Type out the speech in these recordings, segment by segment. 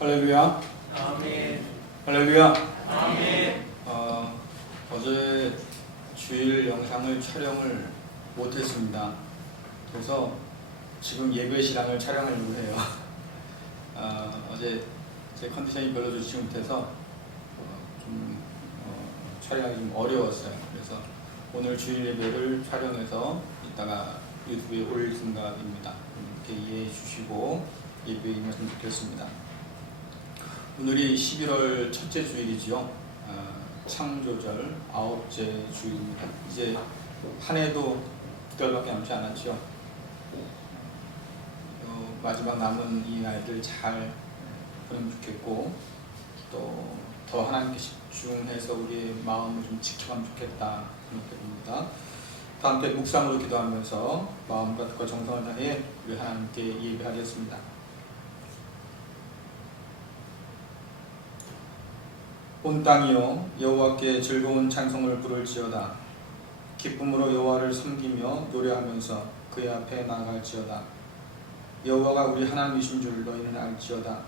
할렐루야. 아멘. 할렐루야. 아멘. 어제 주일 영상을 촬영을 못했습니다. 그래서 지금 예배 시간을 촬영하려고 해요. 어제 제 컨디션이 별로 좋지 못해서 촬영하기 좀 어려웠어요. 그래서 오늘 주일 예배를 촬영해서 이따가 유튜브에 올릴 생각입니다. 이렇게 이해해 주시고 예배에 임하시면 좋겠습니다. 오늘이 11월 첫째 주일이지요. 창조절 9째 주일입니다. 이제 한 해도 2달밖에 남지 않았죠. 마지막 남은 이 날들 잘 보내면 좋겠고, 또 더 하나님께 집중해서 우리의 마음을 좀 지켜가면 좋겠다 그렇게 봅니다. 다 함께 묵상으로 기도하면서 마음과 뜻과 정성을 다해 우리 하나님께 예배하겠습니다. 온 땅이여 여호와께 즐거운 찬송을 부를지어다. 기쁨으로 여호와를 섬기며 노래하면서 그의 앞에 나아갈지어다. 여호와가 우리 하나님이신 줄 너희는 알지어다.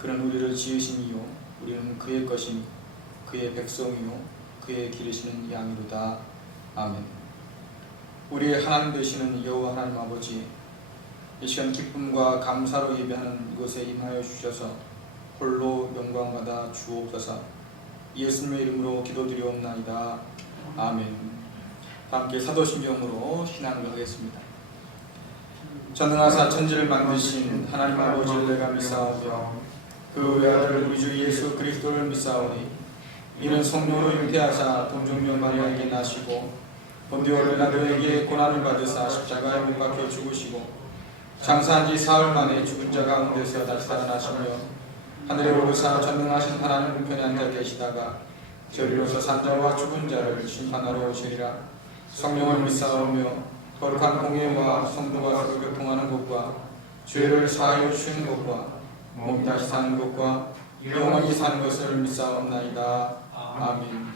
그는 우리를 지으신 이요 우리는 그의 것이니 그의 백성이요 그의 기르시는 양이로다. 아멘. 우리의 하나님 되시는 여호와 하나님 아버지, 이 시간 기쁨과 감사로 예배하는 이곳에 임하여 주셔서 홀로 영광받아 주옵소서. 예수님의 이름으로 기도드리옵나이다. 아멘. 함께 사도신경으로 신앙을 하겠습니다. 전능하사 천지를 만드신 하나님 아버지를 내가 믿사오며 그 외아들 우리 주 예수 그리스도를 믿사오니 이는 성령으로 잉태하사 동정녀 마리아에게 나시고 본디오 빌라도에게 고난을 받으사 십자가에 못 박혀 죽으시고 장사한 지 사흘 만에 죽은 자 가운데서 다시 살아나시며 하늘에 오르사 전능하신 하나님 우편에 앉아 계시다가 저리로서 산자와 죽은 자를 심판하러 오시리라. 성령을 믿사오며 거룩한 공예와 성도가 서로 교통하는 것과 죄를 사하여 주시는 것과 몸이 다시 사는 것과 영원히 사는 것을 믿사옵나이다. 아멘.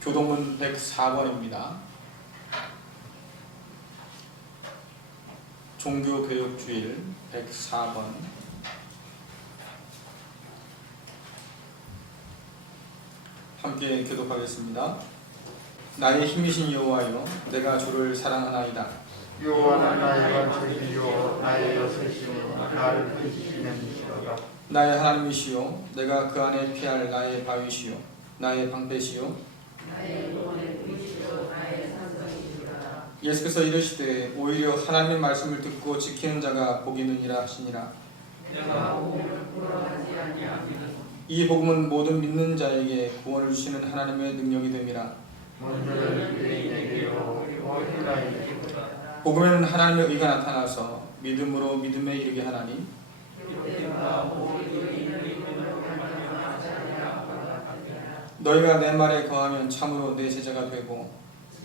교동문 104번입니다. 종교교육주일 104번. 함께 교독하겠습니다. 나의 힘이신 여호와여, 내가 주를 사랑하나이다. 여호와는 나의 반석이요 나의 여섯이요 나를 지키는 이시로다. 나의 하나님이시요, 내가 그 안에 피할 나의 바위시요 나의 방패시요 나의 구원의 빛이요 나의 산성이시로다. 예수께서 이르시되 오히려 하나님의 말씀을 듣고 지키는 자가 복이 있느니라 하시니라. 내가 복음을 부러워하지 아니하며 이 복음은 모든 믿는 자에게 구원을 주시는 하나님의 능력이 됨이라. 먼저는 유대인에게요 그리고 헬라인에게로다. 복음에는 하나님의 의가 나타나서 믿음으로 믿음에 이르게 하나니 그때마다 오히려 이는 믿음으로 말미암아 자녀라 받았느니라. 너희가 내 말에 거하면 참으로 내 제자가 되고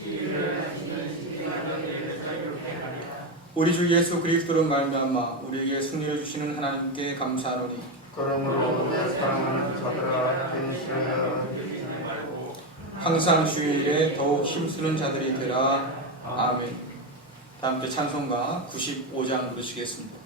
진리를 하시는 진리가 너희를 자유케 하리라. 우리 주 예수 그리스도로 말미암아 우리에게 승리를 주시는 하나님께 감사하노니 그러므로 내 사랑하는 자들아 근실하여 드리지 말고 항상 주일에 더욱 힘쓰는 자들이 되라. 아멘. 다음 때 찬송가 95장 부르시겠습니다.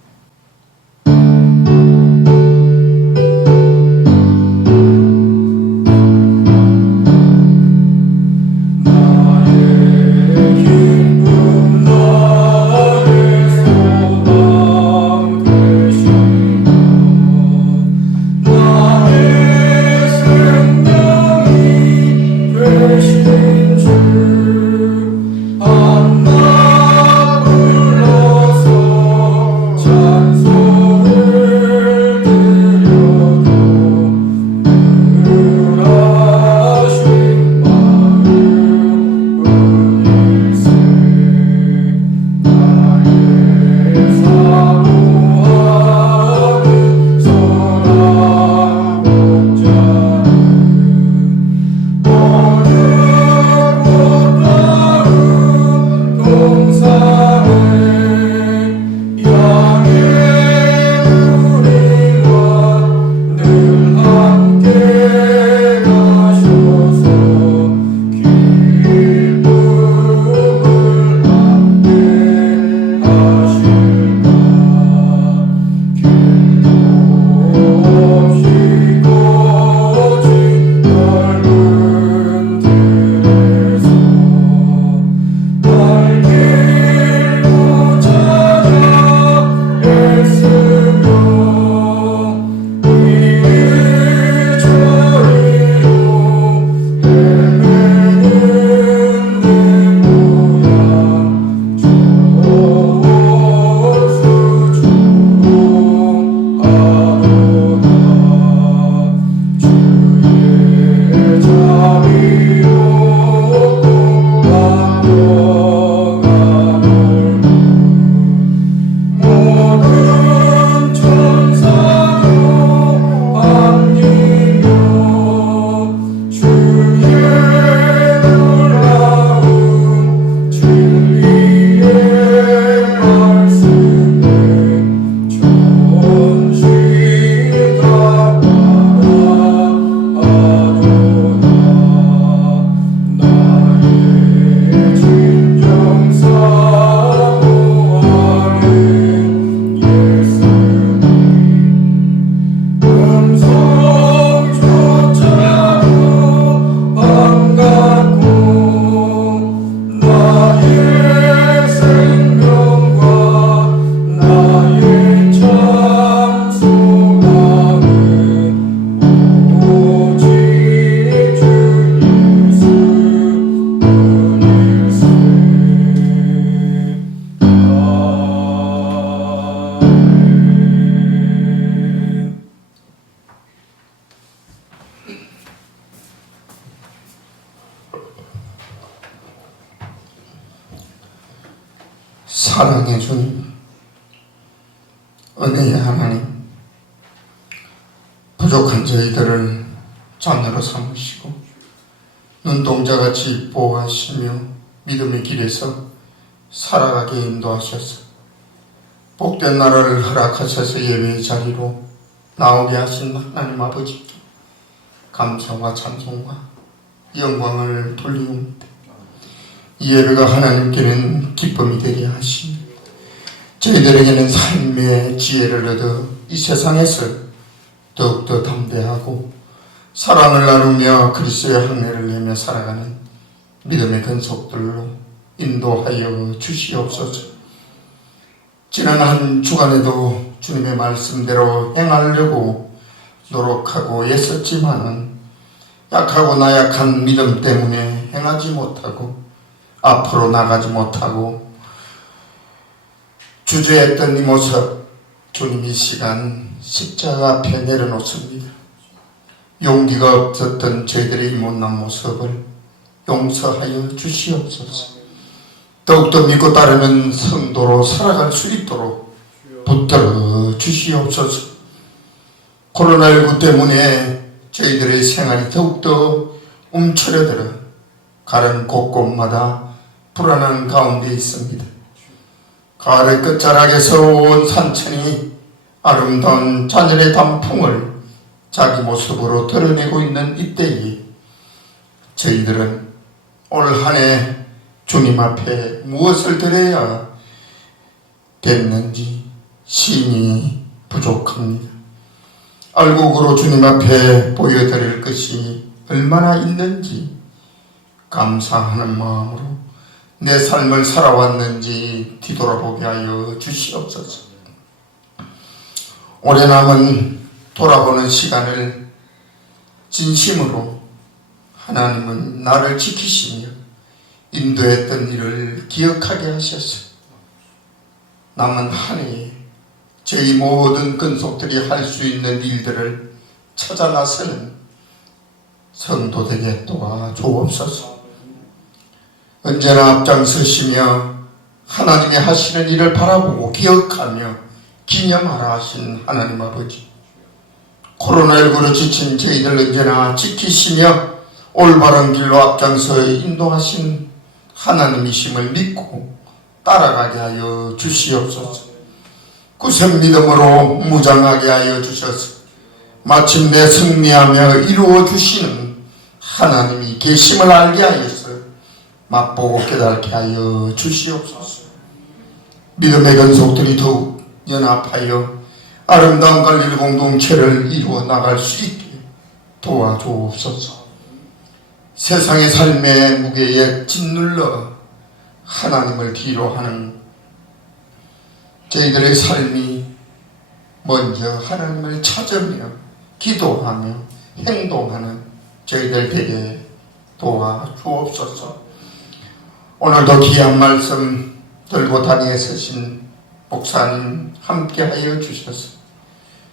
주 사랑해 주님, 은혜의 하나님, 부족한 저희들을 자녀로 삼으시고 눈동자같이 보호하시며 믿음의 길에서 살아가게 인도하셔서 복된 날을 허락하셔서 예배의 자리로 나오게 하신 하나님 아버지께 감사와 찬송과 영광을 돌리옵니다. 이 예배가 하나님께는 기쁨이 되게 하시며 저희들에게는 삶의 지혜를 얻어 이 세상에서 더욱더 담대하고 사랑을 나누며 그리스도의 항례를 내며 살아가는 믿음의 근속들로 인도하여 주시옵소서. 지난 한 주간에도 주님의 말씀대로 행하려고 노력하고 애썼지만 약하고 나약한 믿음 때문에 행하지 못하고 앞으로 나가지 못하고 주저했던 이 모습, 주님 이 시간 십자가 앞에 내려놓습니다. 용기가 없었던 저희들의 이 못난 모습을 용서하여 주시옵소서. 더욱더 믿고 따르는 성도로 살아갈 수 있도록 붙들어 주시옵소서. 코로나19 때문에 저희들의 생활이 더욱더 움츠러들어 가는 곳곳마다 불안한 가운데 있습니다. 가을의 끝자락에서 온 산천이 아름다운 자연의 단풍을 자기 모습으로 드러내고 있는 이때에 저희들은 올 한 해 주님 앞에 무엇을 드려야 됐는지 신이 부족합니다. 알곡으로 주님 앞에 보여드릴 것이 얼마나 있는지 감사하는 마음으로 내 삶을 살아왔는지 뒤돌아보게 하여 주시옵소서. 올해 남은 돌아보는 시간을 진심으로 하나님은 나를 지키시며 인도했던 일을 기억하게 하셔서 남은 한 해에 저희 모든 근속들이 할 수 있는 일들을 찾아 나서는 성도되게 도와주옵소서. 언제나 앞장서시며 하나님이 하시는 일을 바라보고 기억하며 기념하라 하신 하나님 아버지, 코로나19로 지친 저희들 언제나 지키시며 올바른 길로 앞장서 인도하신 하나님이심을 믿고 따라가게 하여 주시옵소서. 구샘 믿음으로 무장하게 하여 주셔서 마침내 승리하며 이루어 주시는 하나님이 계심을 알게 하여서 맛보고 깨닫게 하여 주시옵소서. 믿음의 근속들이 더욱 연합하여 아름다운 갈릴 공동체를 이루어 나갈 수 있게 도와주옵소서. 세상의 삶의 무게에 짓눌러 하나님을 뒤로 하는 저희들의 삶이 먼저 하나님을 찾으며 기도하며 행동하는 저희들 되게 도와주옵소서. 오늘도 귀한 말씀 들고 다니에 서신 목사님 함께 하여 주셔서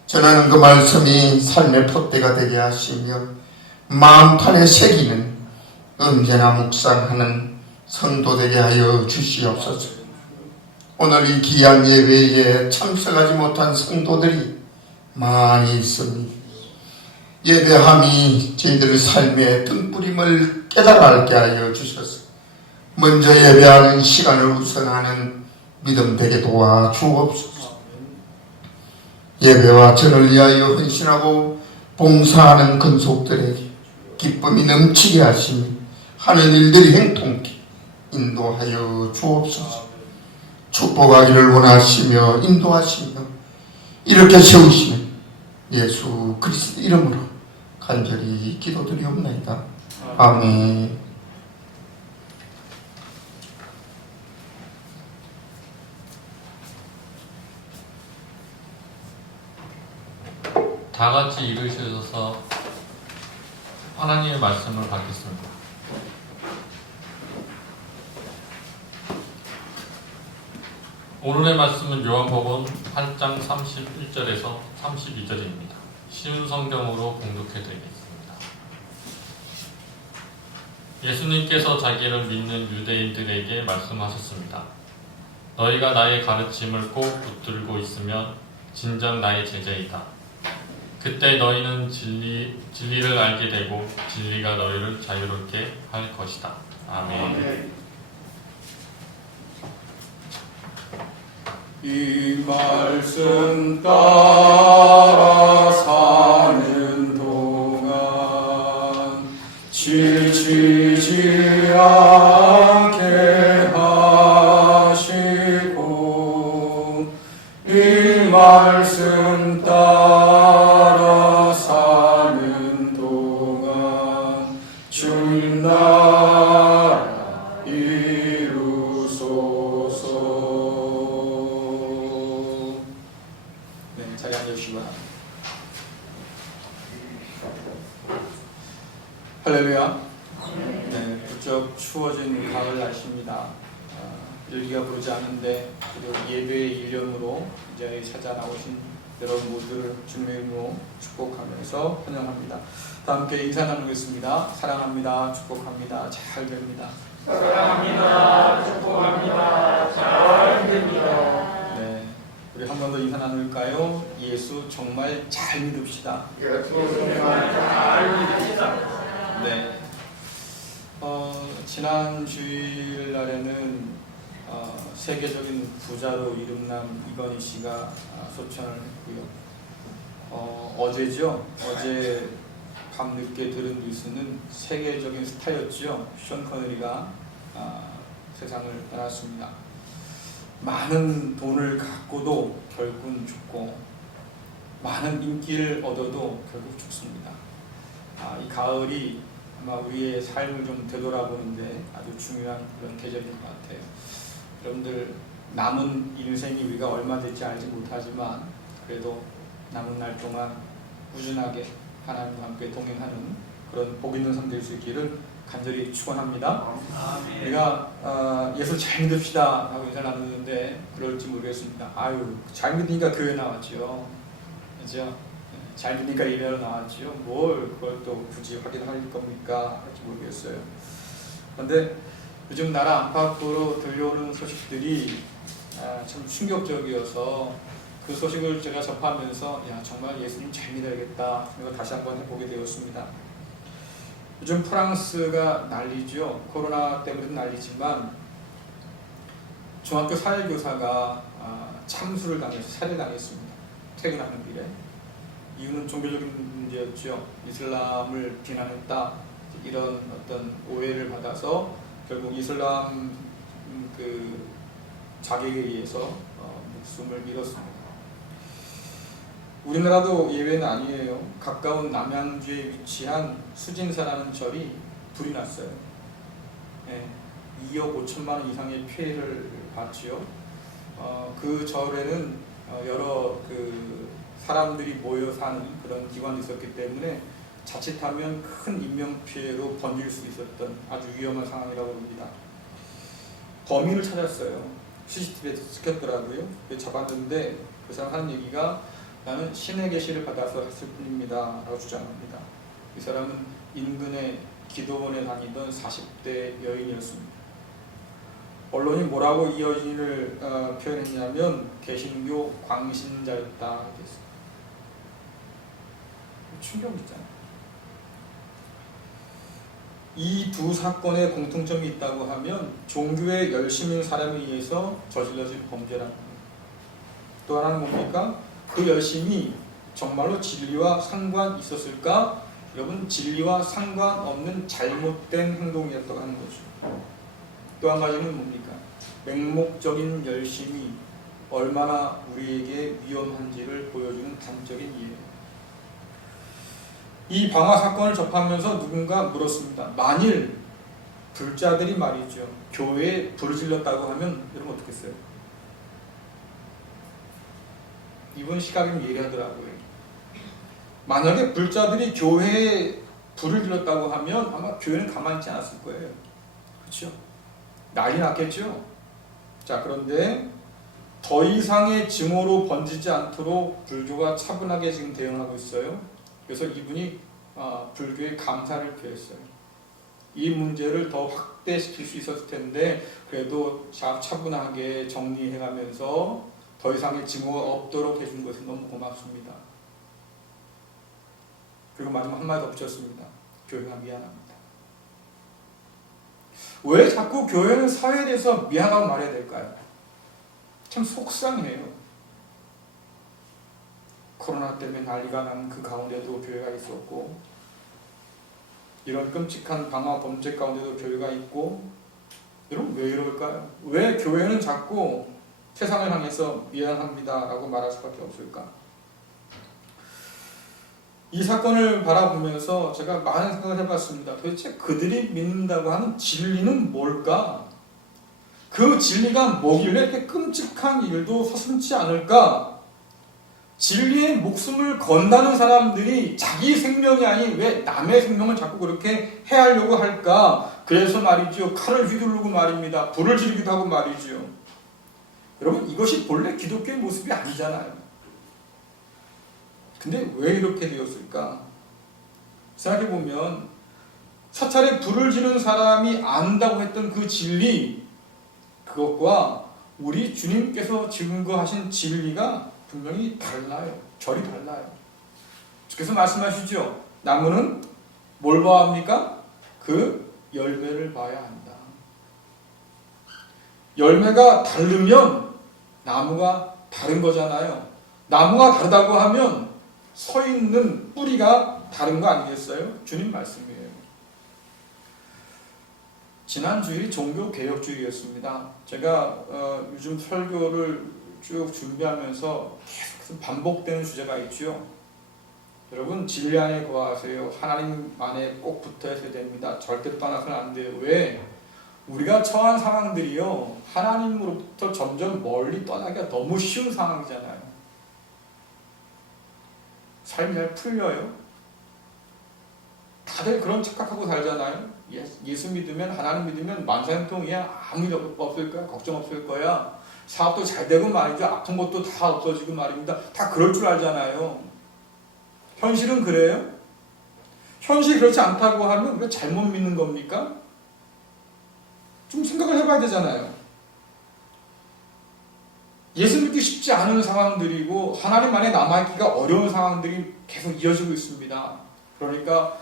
전하는 그 말씀이 삶의 폿대가 되게 하시며 마음판에 새기는 언제나 묵상하는 성도 되게 하여 주시옵소서. 오늘 이 귀한 예배에 참석하지 못한 성도들이 많이 있습니다. 예배함이 저희들의 삶의 등불임을 깨달아 알게 하여 주셔서 먼저 예배하는 시간을 우선하는 믿음 되게 도와주옵소서. 예배와 전을 위하여 헌신하고 봉사하는 근속들에게 기쁨이 넘치게 하시며 하는 일들이 행통케 인도하여 주옵소서. 축복하기를 원하시며 인도하시며 이렇게 세우시는 예수 그리스도 이름으로 간절히 기도드리옵나이다. 아멘. 다 같이 읽으셔서 하나님의 말씀을 받겠습니다. 오늘의 말씀은 요한복음 8장 31절에서 32절입니다. 쉬운 성경으로 봉독해 드리겠습니다. 예수님께서 자기를 믿는 유대인들에게 말씀하셨습니다. 너희가 나의 가르침을 꼭 붙들고 있으면 진정 나의 제자이다. 그때 너희는 진리를 알게 되고 진리가 너희를 자유롭게 할 것이다. 아멘. 이 말씀 따라 사는 동안 지치지 않게 하시고 이 말씀 따라 사는 동안 주님 나라 이루소서. 네, 자리 앉으시기 바랍니다. 할렐루야. 네, 부쩍 추워진 가을 날씨입니다. 일기가 부르지 않는데 그래도 예배의 일념으로 이 자리에 찾아 나오신 여러분 모두를 주님의 이름으로 축복하면서 환영합니다. 다 함께 인사 나누겠습니다. 사랑합니다. 축복합니다. 잘 됩니다. 사랑합니다. 축복합니다. 잘 됩니다. 네, 우리 한 번 더 인사 나눌까요? 예수 정말 잘 믿읍시다. 예수 정말 잘 믿습니다. 네. 지난 주일날에는 세계적인 부자로 이름난 이건희 씨가 소천을 했고요. 어제죠. 어제 밤늦게 들은 뉴스는 세계적인 스타였죠. 션 커너리가 세상을 떠났습니다. 많은 돈을 갖고도 결국은 죽고 많은 인기를 얻어도 결국 죽습니다. 이 가을이 아마 우리의 삶을 좀 되돌아보는데 아주 중요한 그런 계절인 것 같아요. 여러분들 남은 인생이 우리가 얼마 될지 알지 못하지만 그래도 남은 날 동안 꾸준하게 하나님과 함께 동행하는 그런 복 있는 삶 될 수 있기를 간절히 축원합니다. 우리가 예수 잘 믿읍시다 하고 인사를 나누는데 그럴지 모르겠습니다. 아유, 잘 믿으니까 교회 나왔죠. 그죠? 잘 믿으니까 예배로 나왔죠. 뭘 그걸 또 굳이 확인할 겁니까? 할지 모르겠어요. 그런데 요즘 나라 안팎으로 들려오는 소식들이 참 충격적이어서 그 소식을 제가 접하면서 야, 정말 예수님 잘 믿어야겠다. 이거 다시 한번 해보게 되었습니다. 요즘 프랑스가 난리죠. 코로나 때문에 난리지만 중학교 사회교사가 참수를 당해서 살해당했습니다. 퇴근하는 길에. 이유는 종교적인 문제였죠. 이슬람을 비난했다. 이런 어떤 오해를 받아서 결국 이슬람 그 자객에 의해서 목숨을 잃었습니다. 우리나라도 예외는 아니에요. 가까운 남양주에 위치한 수진사라는 절이 불이 났어요. 2억 5천만 원 이상의 피해를 봤지요. 그 절에는 여러 그 사람들이 모여 사는 그런 기관이 있었기 때문에 자칫하면 큰 인명피해로 번질 수 있었던 아주 위험한 상황이라고 봅니다. 범인을 찾았어요. CCTV에 찍혔더라고요. 잡았는데 그 사람 하는 얘기가 나는 신의 계시를 받아서 했을 뿐입니다 라고 주장합니다. 이 사람은 인근의 기도원에 다니던 40대 여인이었습니다. 언론이 뭐라고 이 여인을 표현했냐면 개신교 광신자였다 했습니다. 충격이잖아요. 이 두 사건의 공통점이 있다고 하면 종교에 열심인 사람에 의해서 저질러진 범죄라는 겁니다. 또 하나는 뭡니까? 그 열심이 정말로 진리와 상관 있었을까? 여러분, 진리와 상관없는 잘못된 행동이었다고 하는 거죠. 또 한 가지는 뭡니까? 맹목적인 열심이 얼마나 우리에게 위험한지를 보여주는 단적인 예예요. 이 방화 사건을 접하면서 누군가 물었습니다. 만일 불자들이 말이죠, 교회에 불을 질렀다고 하면 여러분 어떻게 했어요? 이분 시각이 예리하더라고요. 만약에 불자들이 교회에 불을 질렀다고 하면 아마 교회는 가만히 있지 않았을 거예요. 그렇죠? 난리 났겠죠? 자, 그런데 더 이상의 증오로 번지지 않도록 불교가 차분하게 지금 대응하고 있어요. 그래서 이분이 불교에 감사를 표했어요. 이 문제를 더 확대시킬 수 있었을 텐데 그래도 차분하게 정리해가면서 더 이상의 징후가 없도록 해준 것은 너무 고맙습니다. 그리고 마지막 한마디 더 붙였습니다. 교회가 미안합니다. 왜 자꾸 교회는 사회에 대해서 미안하다고 말해야 될까요? 참 속상해요. 코로나 때문에 난리가 난 그 가운데도 교회가 있었고, 이런 끔찍한 방화 범죄 가운데도 교회가 있고, 여러분 왜 이럴까요? 왜 교회는 자꾸 세상을 향해서 미안합니다 라고 말할 수밖에 없을까? 이 사건을 바라보면서 제가 많은 생각을 해봤습니다. 도대체 그들이 믿는다고 하는 진리는 뭘까? 그 진리가 뭐길래 이렇게 끔찍한 일도 서슴지 않을까? 진리의 목숨을 건다는 사람들이 자기 생명이 아닌 왜 남의 생명을 자꾸 그렇게 해하려고 할까? 그래서 말이죠. 칼을 휘두르고 말입니다. 불을 지르기도 하고 말이죠. 여러분 이것이 본래 기독교의 모습이 아니잖아요. 근데 왜 이렇게 되었을까? 생각해보면 사찰에 불을 지른 사람이 안다고 했던 그 진리, 그것과 우리 주님께서 증거하신 진리가 분명히 달라요. 결이 달라요. 주께서 말씀하시죠. 나무는 뭘 봐야 합니까? 그 열매를 봐야 한다. 열매가 다르면 나무가 다른 거잖아요. 나무가 다르다고 하면 서 있는 뿌리가 다른 거 아니겠어요? 주님 말씀이에요. 지난 주일이 종교개혁주일이었습니다. 제가 요즘 설교를 쭉 준비하면서 계속 반복되는 주제가 있죠. 여러분 진리 안에 거하세요. 하나님 안에 꼭 붙어 있어야 됩니다. 절대로 떠나서는 안 돼요. 왜? 우리가 처한 상황들이요, 하나님으로부터 점점 멀리 떠나기가 너무 쉬운 상황이잖아요. 삶이 잘 풀려요. 다들 그런 착각하고 살잖아요. 예수 믿으면, 하나님 믿으면 만사형통이야. 아무 일 없을 거야. 걱정 없을 거야. 사업도 잘 되고 말이죠. 아픈 것도 다 없어지고 말입니다. 다 그럴 줄 알잖아요. 현실은 그래요? 현실이 그렇지 않다고 하면 왜 잘못 믿는 겁니까? 좀 생각을 해봐야 되잖아요. 예수 믿기 쉽지 않은 상황들이고 하나님 안에 남아있기가 어려운 상황들이 계속 이어지고 있습니다. 그러니까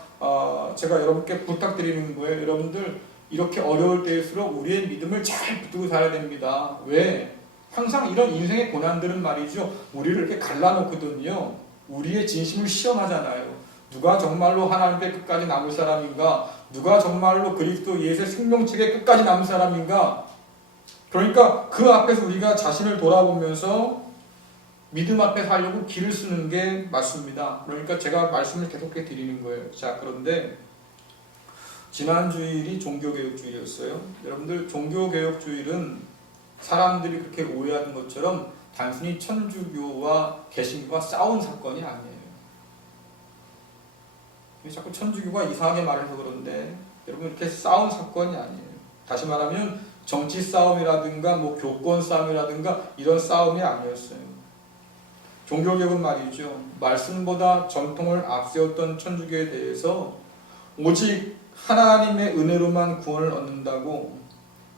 제가 여러분께 부탁드리는 거예요. 여러분들 이렇게 어려울 때일수록 우리의 믿음을 잘 붙들고 살아야 됩니다. 왜? 항상 이런 인생의 고난들은 말이죠, 우리를 이렇게 갈라놓거든요. 우리의 진심을 시험하잖아요. 누가 정말로 하나님께 끝까지 남을 사람인가? 누가 정말로 그리스도 예수의 생명책에 끝까지 남을 사람인가? 그러니까 그 앞에서 우리가 자신을 돌아보면서 믿음 앞에 살려고 길을 쓰는 게 맞습니다. 그러니까 제가 말씀을 계속해 드리는 거예요. 자, 그런데 지난 주일이 종교개혁주일이었어요. 여러분들 종교개혁주일은 사람들이 그렇게 오해하는 것처럼 단순히 천주교와 개신교가 싸운 사건이 아니에요. 자꾸 천주교가 이상하게 말해서 그런데 여러분 이렇게 싸운 사건이 아니에요. 다시 말하면 정치 싸움이라든가 뭐 교권 싸움이라든가 이런 싸움이 아니었어요. 종교개혁은 말이죠, 말씀보다 전통을 앞세웠던 천주교에 대해서 오직 하나님의 은혜로만 구원을 얻는다고,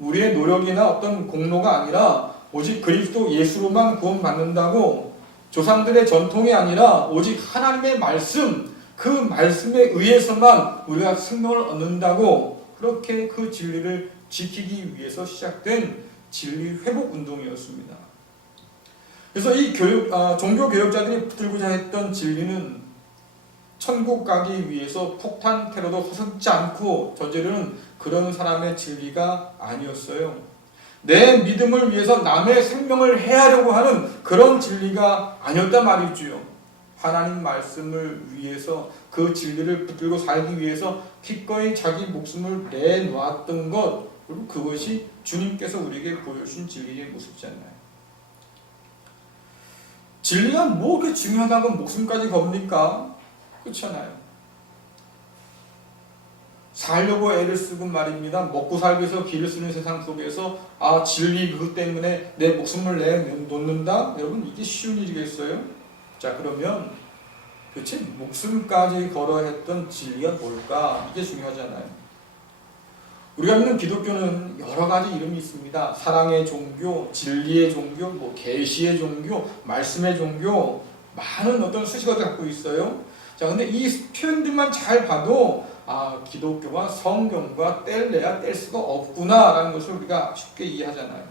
우리의 노력이나 어떤 공로가 아니라 오직 그리스도 예수로만 구원받는다고, 조상들의 전통이 아니라 오직 하나님의 말씀, 그 말씀에 의해서만 우리가 생명을 얻는다고, 그렇게 그 진리를 지키기 위해서 시작된 진리 회복 운동이었습니다. 그래서 이 종교개혁자들이 붙들고자 했던 진리는 천국 가기 위해서 폭탄 테러도 서슴지 않고 저지르는 그런 사람의 진리가 아니었어요. 내 믿음을 위해서 남의 생명을 해하려고 하는 그런 진리가 아니었단 말이죠. 하나님 말씀을 위해서 그 진리를 붙들고 살기 위해서 기꺼이 자기 목숨을 내놓았던 것, 그리고 그것이 주님께서 우리에게 보여주신 진리의 모습이잖아요. 진리가 뭐 그렇게 중요하다고 목숨까지 겁니까? 그렇잖아요. 살려고 애를 쓰고 말입니다. 먹고 살기 위해서 길을 쓰는 세상 속에서 진리 그것 때문에 내 목숨을 내놓는다? 여러분 이게 쉬운 일이겠어요? 자, 그러면 도대체 목숨까지 걸어 했던 진리가 뭘까? 이게 중요하잖아요. 우리가 믿는 기독교는 여러 가지 이름이 있습니다. 사랑의 종교, 진리의 종교, 뭐 계시의 종교, 말씀의 종교, 많은 어떤 수식어를 갖고 있어요. 자, 근데 이 표현들만 잘 봐도 기독교와 성경과 뗄래야 뗄 수가 없구나라는 것을 우리가 쉽게 이해하잖아요.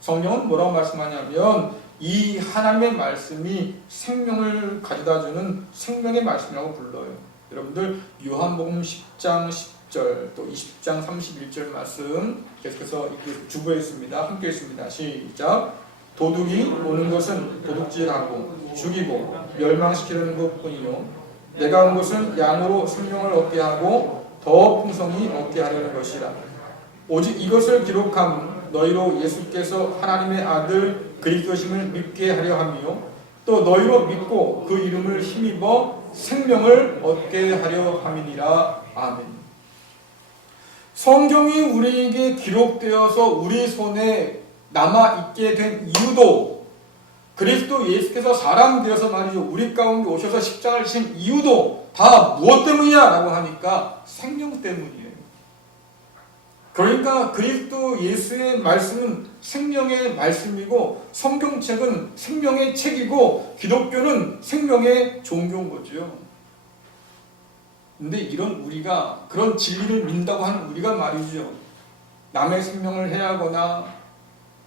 성경은 뭐라고 말씀하냐면 이 하나님의 말씀이 생명을 가져다주는 생명의 말씀이라고 불러요. 여러분들 요한복음 10장 10절 또 20장 31절 말씀 계속해서 주부에 있습니다. 함께 있습니다. 시작. 도둑이 오는 것은 도둑질하고 죽이고 멸망시키는 것뿐이요 내가 온 것은 양으로 생명을 얻게 하고 더 풍성히 얻게 하려는 것이라. 오직 이것을 기록함은 너희로 예수께서 하나님의 아들 그리스도심을 믿게 하려 함이요 또 너희로 믿고 그 이름을 힘입어 생명을 얻게 하려 함이니라. 아멘. 성경이 우리에게 기록되어서 우리 손에 남아있게 된 이유도 그리스도 예수께서 사람 되어서 말이죠. 우리 가운데 오셔서 십자가를 지신 이유도 다 무엇 때문이냐 라고 하니까 생명 때문이에요. 그러니까 그리스도 예수의 말씀은 생명의 말씀이고 성경책은 생명의 책이고 기독교는 생명의 종교인 거죠. 근데 이런 우리가 그런 진리를 믿는다고 하는 우리가 말이죠. 남의 생명을 해하거나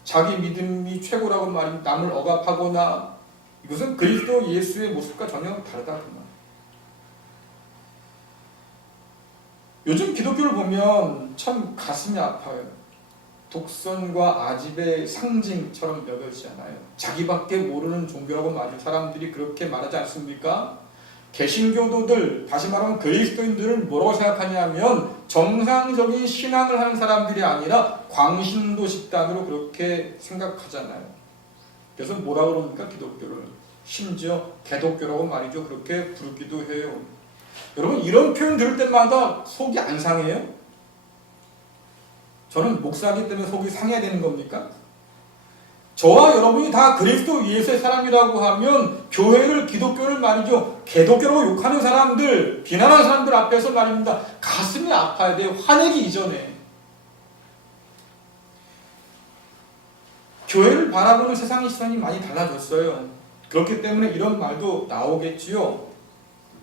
자기 믿음이 최고라고 말이 남을 억압하거나 이것은 그리스도 예수의 모습과 전혀 다르다 그 말. 요즘 기독교를 보면 참 가슴이 아파요. 독선과 아집의 상징처럼 여겨지잖아요. 자기밖에 모르는 종교라고 말이 사람들이 그렇게 말하지 않습니까? 개신교도들, 다시 말하면 그리스도인들을 뭐라고 생각하냐면 정상적인 신앙을 하는 사람들이 아니라 광신도 집단으로 그렇게 생각하잖아요. 그래서 뭐라고 그럽니까? 기독교를. 심지어 개독교라고 말이죠. 그렇게 부르기도 해요. 여러분 이런 표현 들을 때마다 속이 안 상해요? 저는 목사이기 때문에 속이 상해야 되는 겁니까? 저와 여러분이 다 그리스도 예수의 사람이라고 하면 교회를 기독교를 말이죠. 개독교라고 욕하는 사람들, 비난하는 사람들 앞에서 말입니다. 가슴이 아파야 돼요. 화내기 이전에. 교회를 바라보는 세상의 시선이 많이 달라졌어요. 그렇기 때문에 이런 말도 나오겠지요.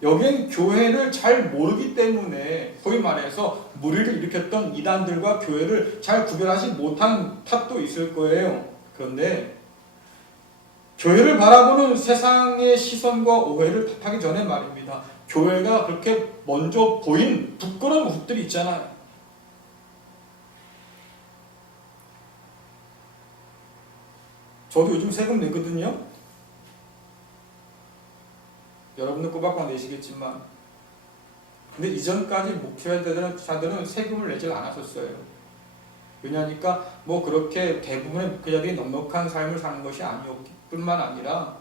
여기엔 교회를 잘 모르기 때문에 소위 말해서 무리를 일으켰던 이단들과 교회를 잘 구별하지 못한 탓도 있을 거예요. 그런데 교회를 바라보는 세상의 시선과 오해를 탓하기 전에 말입니다. 교회가 그렇게 먼저 보인 부끄러운 모습들이 있잖아요. 저도 요즘 세금 내거든요. 여러분도 꼬박꼬박 내시겠지만 근데 이전까지 목회자들은 세금을 내질 않았었어요. 왜냐하니까 뭐 그렇게 대부분의 목회자들이 넉넉한 삶을 사는 것이 아니었기 뿐만 아니라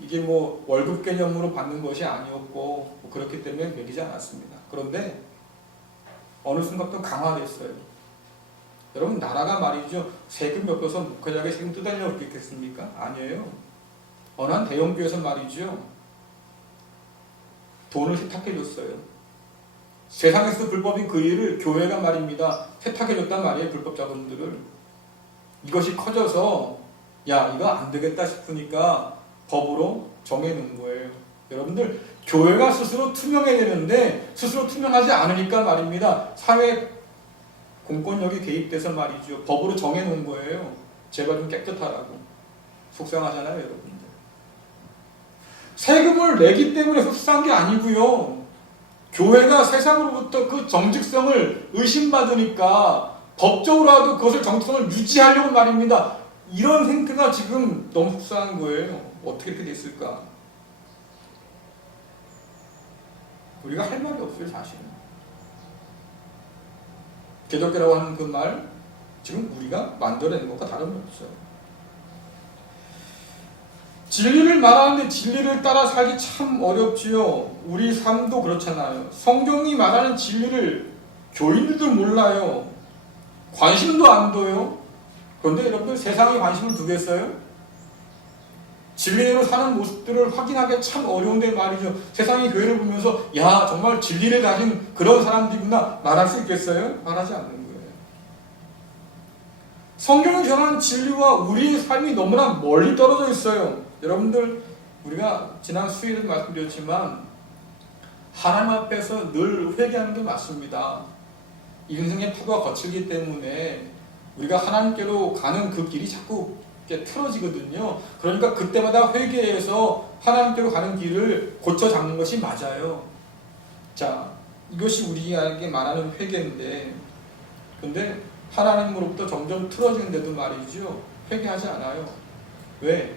이게 뭐 월급 개념으로 받는 것이 아니었고 뭐 그렇기 때문에 매기지 않았습니다. 그런데 어느 순간부터 강화됐어요. 여러분 나라가 말이죠. 세금 엮어서 목회자에게 세금 뜯으려고 그랬겠습니까? 아니에요. 어느 한 대형교회에서 말이죠. 돈을 세탁해줬어요. 세상에서 불법인 그 일을 교회가 말입니다. 세탁해줬단 말이에요. 불법 자금들을. 이것이 커져서 야 이거 안 되겠다 싶으니까 법으로 정해놓은 거예요. 여러분들 교회가 스스로 투명해야 되는데 스스로 투명하지 않으니까 말입니다. 사회 공권력이 개입돼서 말이죠. 법으로 정해놓은 거예요. 제발 좀 깨끗하라고. 속상하잖아요 여러분들. 세금을 내기 때문에 속상한 게 아니고요. 교회가 세상으로부터 그 정직성을 의심받으니까 법적으로라도 그것을 정직성을 유지하려고 말입니다. 이런 행태가 지금 너무 속상한 거예요. 어떻게 이렇게 됐을까? 우리가 할 말이 없어요 사실은. 기독교라고 하는 그 말 지금 우리가 만들어낸 것과 다름이 없어요. 진리를 말하는데 진리를 따라 살기 참 어렵지요. 우리 삶도 그렇잖아요. 성경이 말하는 진리를 교인들도 몰라요. 관심도 안 둬요. 그런데 여러분들 세상에 관심을 두겠어요? 진리대로 사는 모습들을 확인하기 참 어려운데 말이죠. 세상의 교회를 보면서 야 정말 진리를 가진 그런 사람들이구나 말할 수 있겠어요? 말하지 않는 거예요. 성경이 전하는 진리와 우리의 삶이 너무나 멀리 떨어져 있어요. 여러분들 우리가 지난 수요일에도 말씀드렸지만 하나님 앞에서 늘 회개하는 게 맞습니다. 인생의 파도가 거칠기 때문에 우리가 하나님께로 가는 그 길이 자꾸 틀어지거든요. 그러니까 그때마다 회개해서 하나님께로 가는 길을 고쳐 잡는 것이 맞아요. 자, 이것이 우리에게 말하는 회개인데, 근데 하나님으로부터 점점 틀어지는데도 말이죠. 회개하지 않아요. 왜?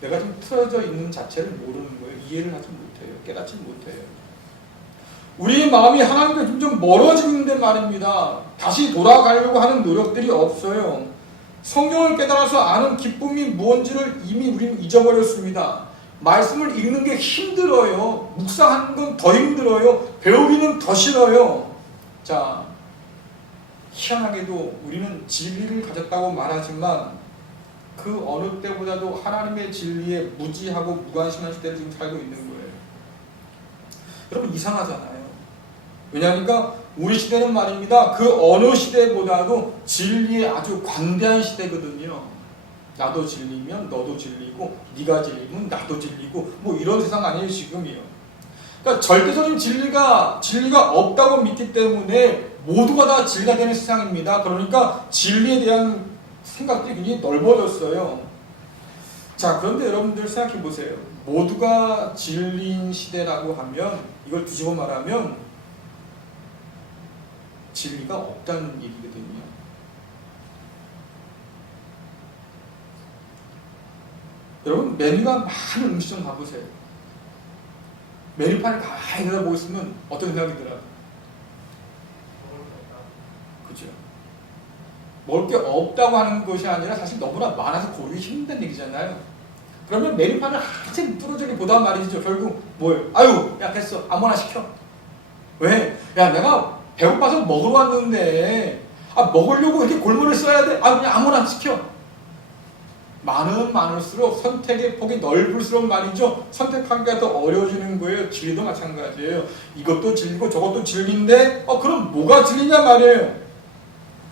내가 좀 틀어져 있는 자체를 모르는 거예요. 이해를 하지 못해요. 깨닫지 못해요. 우리의 마음이 하나님과 점점 멀어지는데 말입니다. 다시 돌아가려고 하는 노력들이 없어요. 성경을 깨달아서 아는 기쁨이 무엇인지를 이미 우리는 잊어버렸습니다. 말씀을 읽는 게 힘들어요. 묵상하는 건 더 힘들어요. 배우기는 더 싫어요. 자, 희한하게도 우리는 진리를 가졌다고 말하지만 그 어느 때보다도 하나님의 진리에 무지하고 무관심한 시대를 지금 살고 있는 거예요. 여러분 이상하잖아요. 왜냐하니까 우리 시대는 말입니다. 그 어느 시대보다도 진리에 아주 관대한 시대거든요. 나도 진리면 너도 진리고 네가 진리면 나도 진리고 뭐 이런 세상 아니에요 지금이요. 그러니까 절대적인 진리가 없다고 믿기 때문에 모두가 다 진리가 되는 세상입니다. 그러니까 진리에 대한 생각들이 굉장히 넓어졌어요. 자, 그런데 여러분들 생각해 보세요. 모두가 진리인 시대라고 하면 이걸 뒤집어 말하면 진리가 없다는 얘기거든요. 여러분 메뉴가 많은 음식점 가보세요. 메뉴판을 가만히 들여다보고 있으면 어떤 생각이 들어요? 그죠? 먹을 게 없다고 하는 것이 아니라 사실 너무나 많아서 고르기 힘든 얘기잖아요. 그러면 메뉴판을 한참 뚫어져게 보단 말이죠. 결국 뭐예요? 아유, 야 됐어. 아무나 시켜. 왜? 야 내가 배고파서 먹으러 왔는데 먹으려고 이렇게 골몰을 써야 돼? 그냥 아무나 시켜. 많을수록 선택의 폭이 넓을수록 말이죠. 선택하기가 더 어려워지는 거예요. 진리도 마찬가지예요. 이것도 진리고 저것도 진리인데 그럼 뭐가 진리냐 말이에요.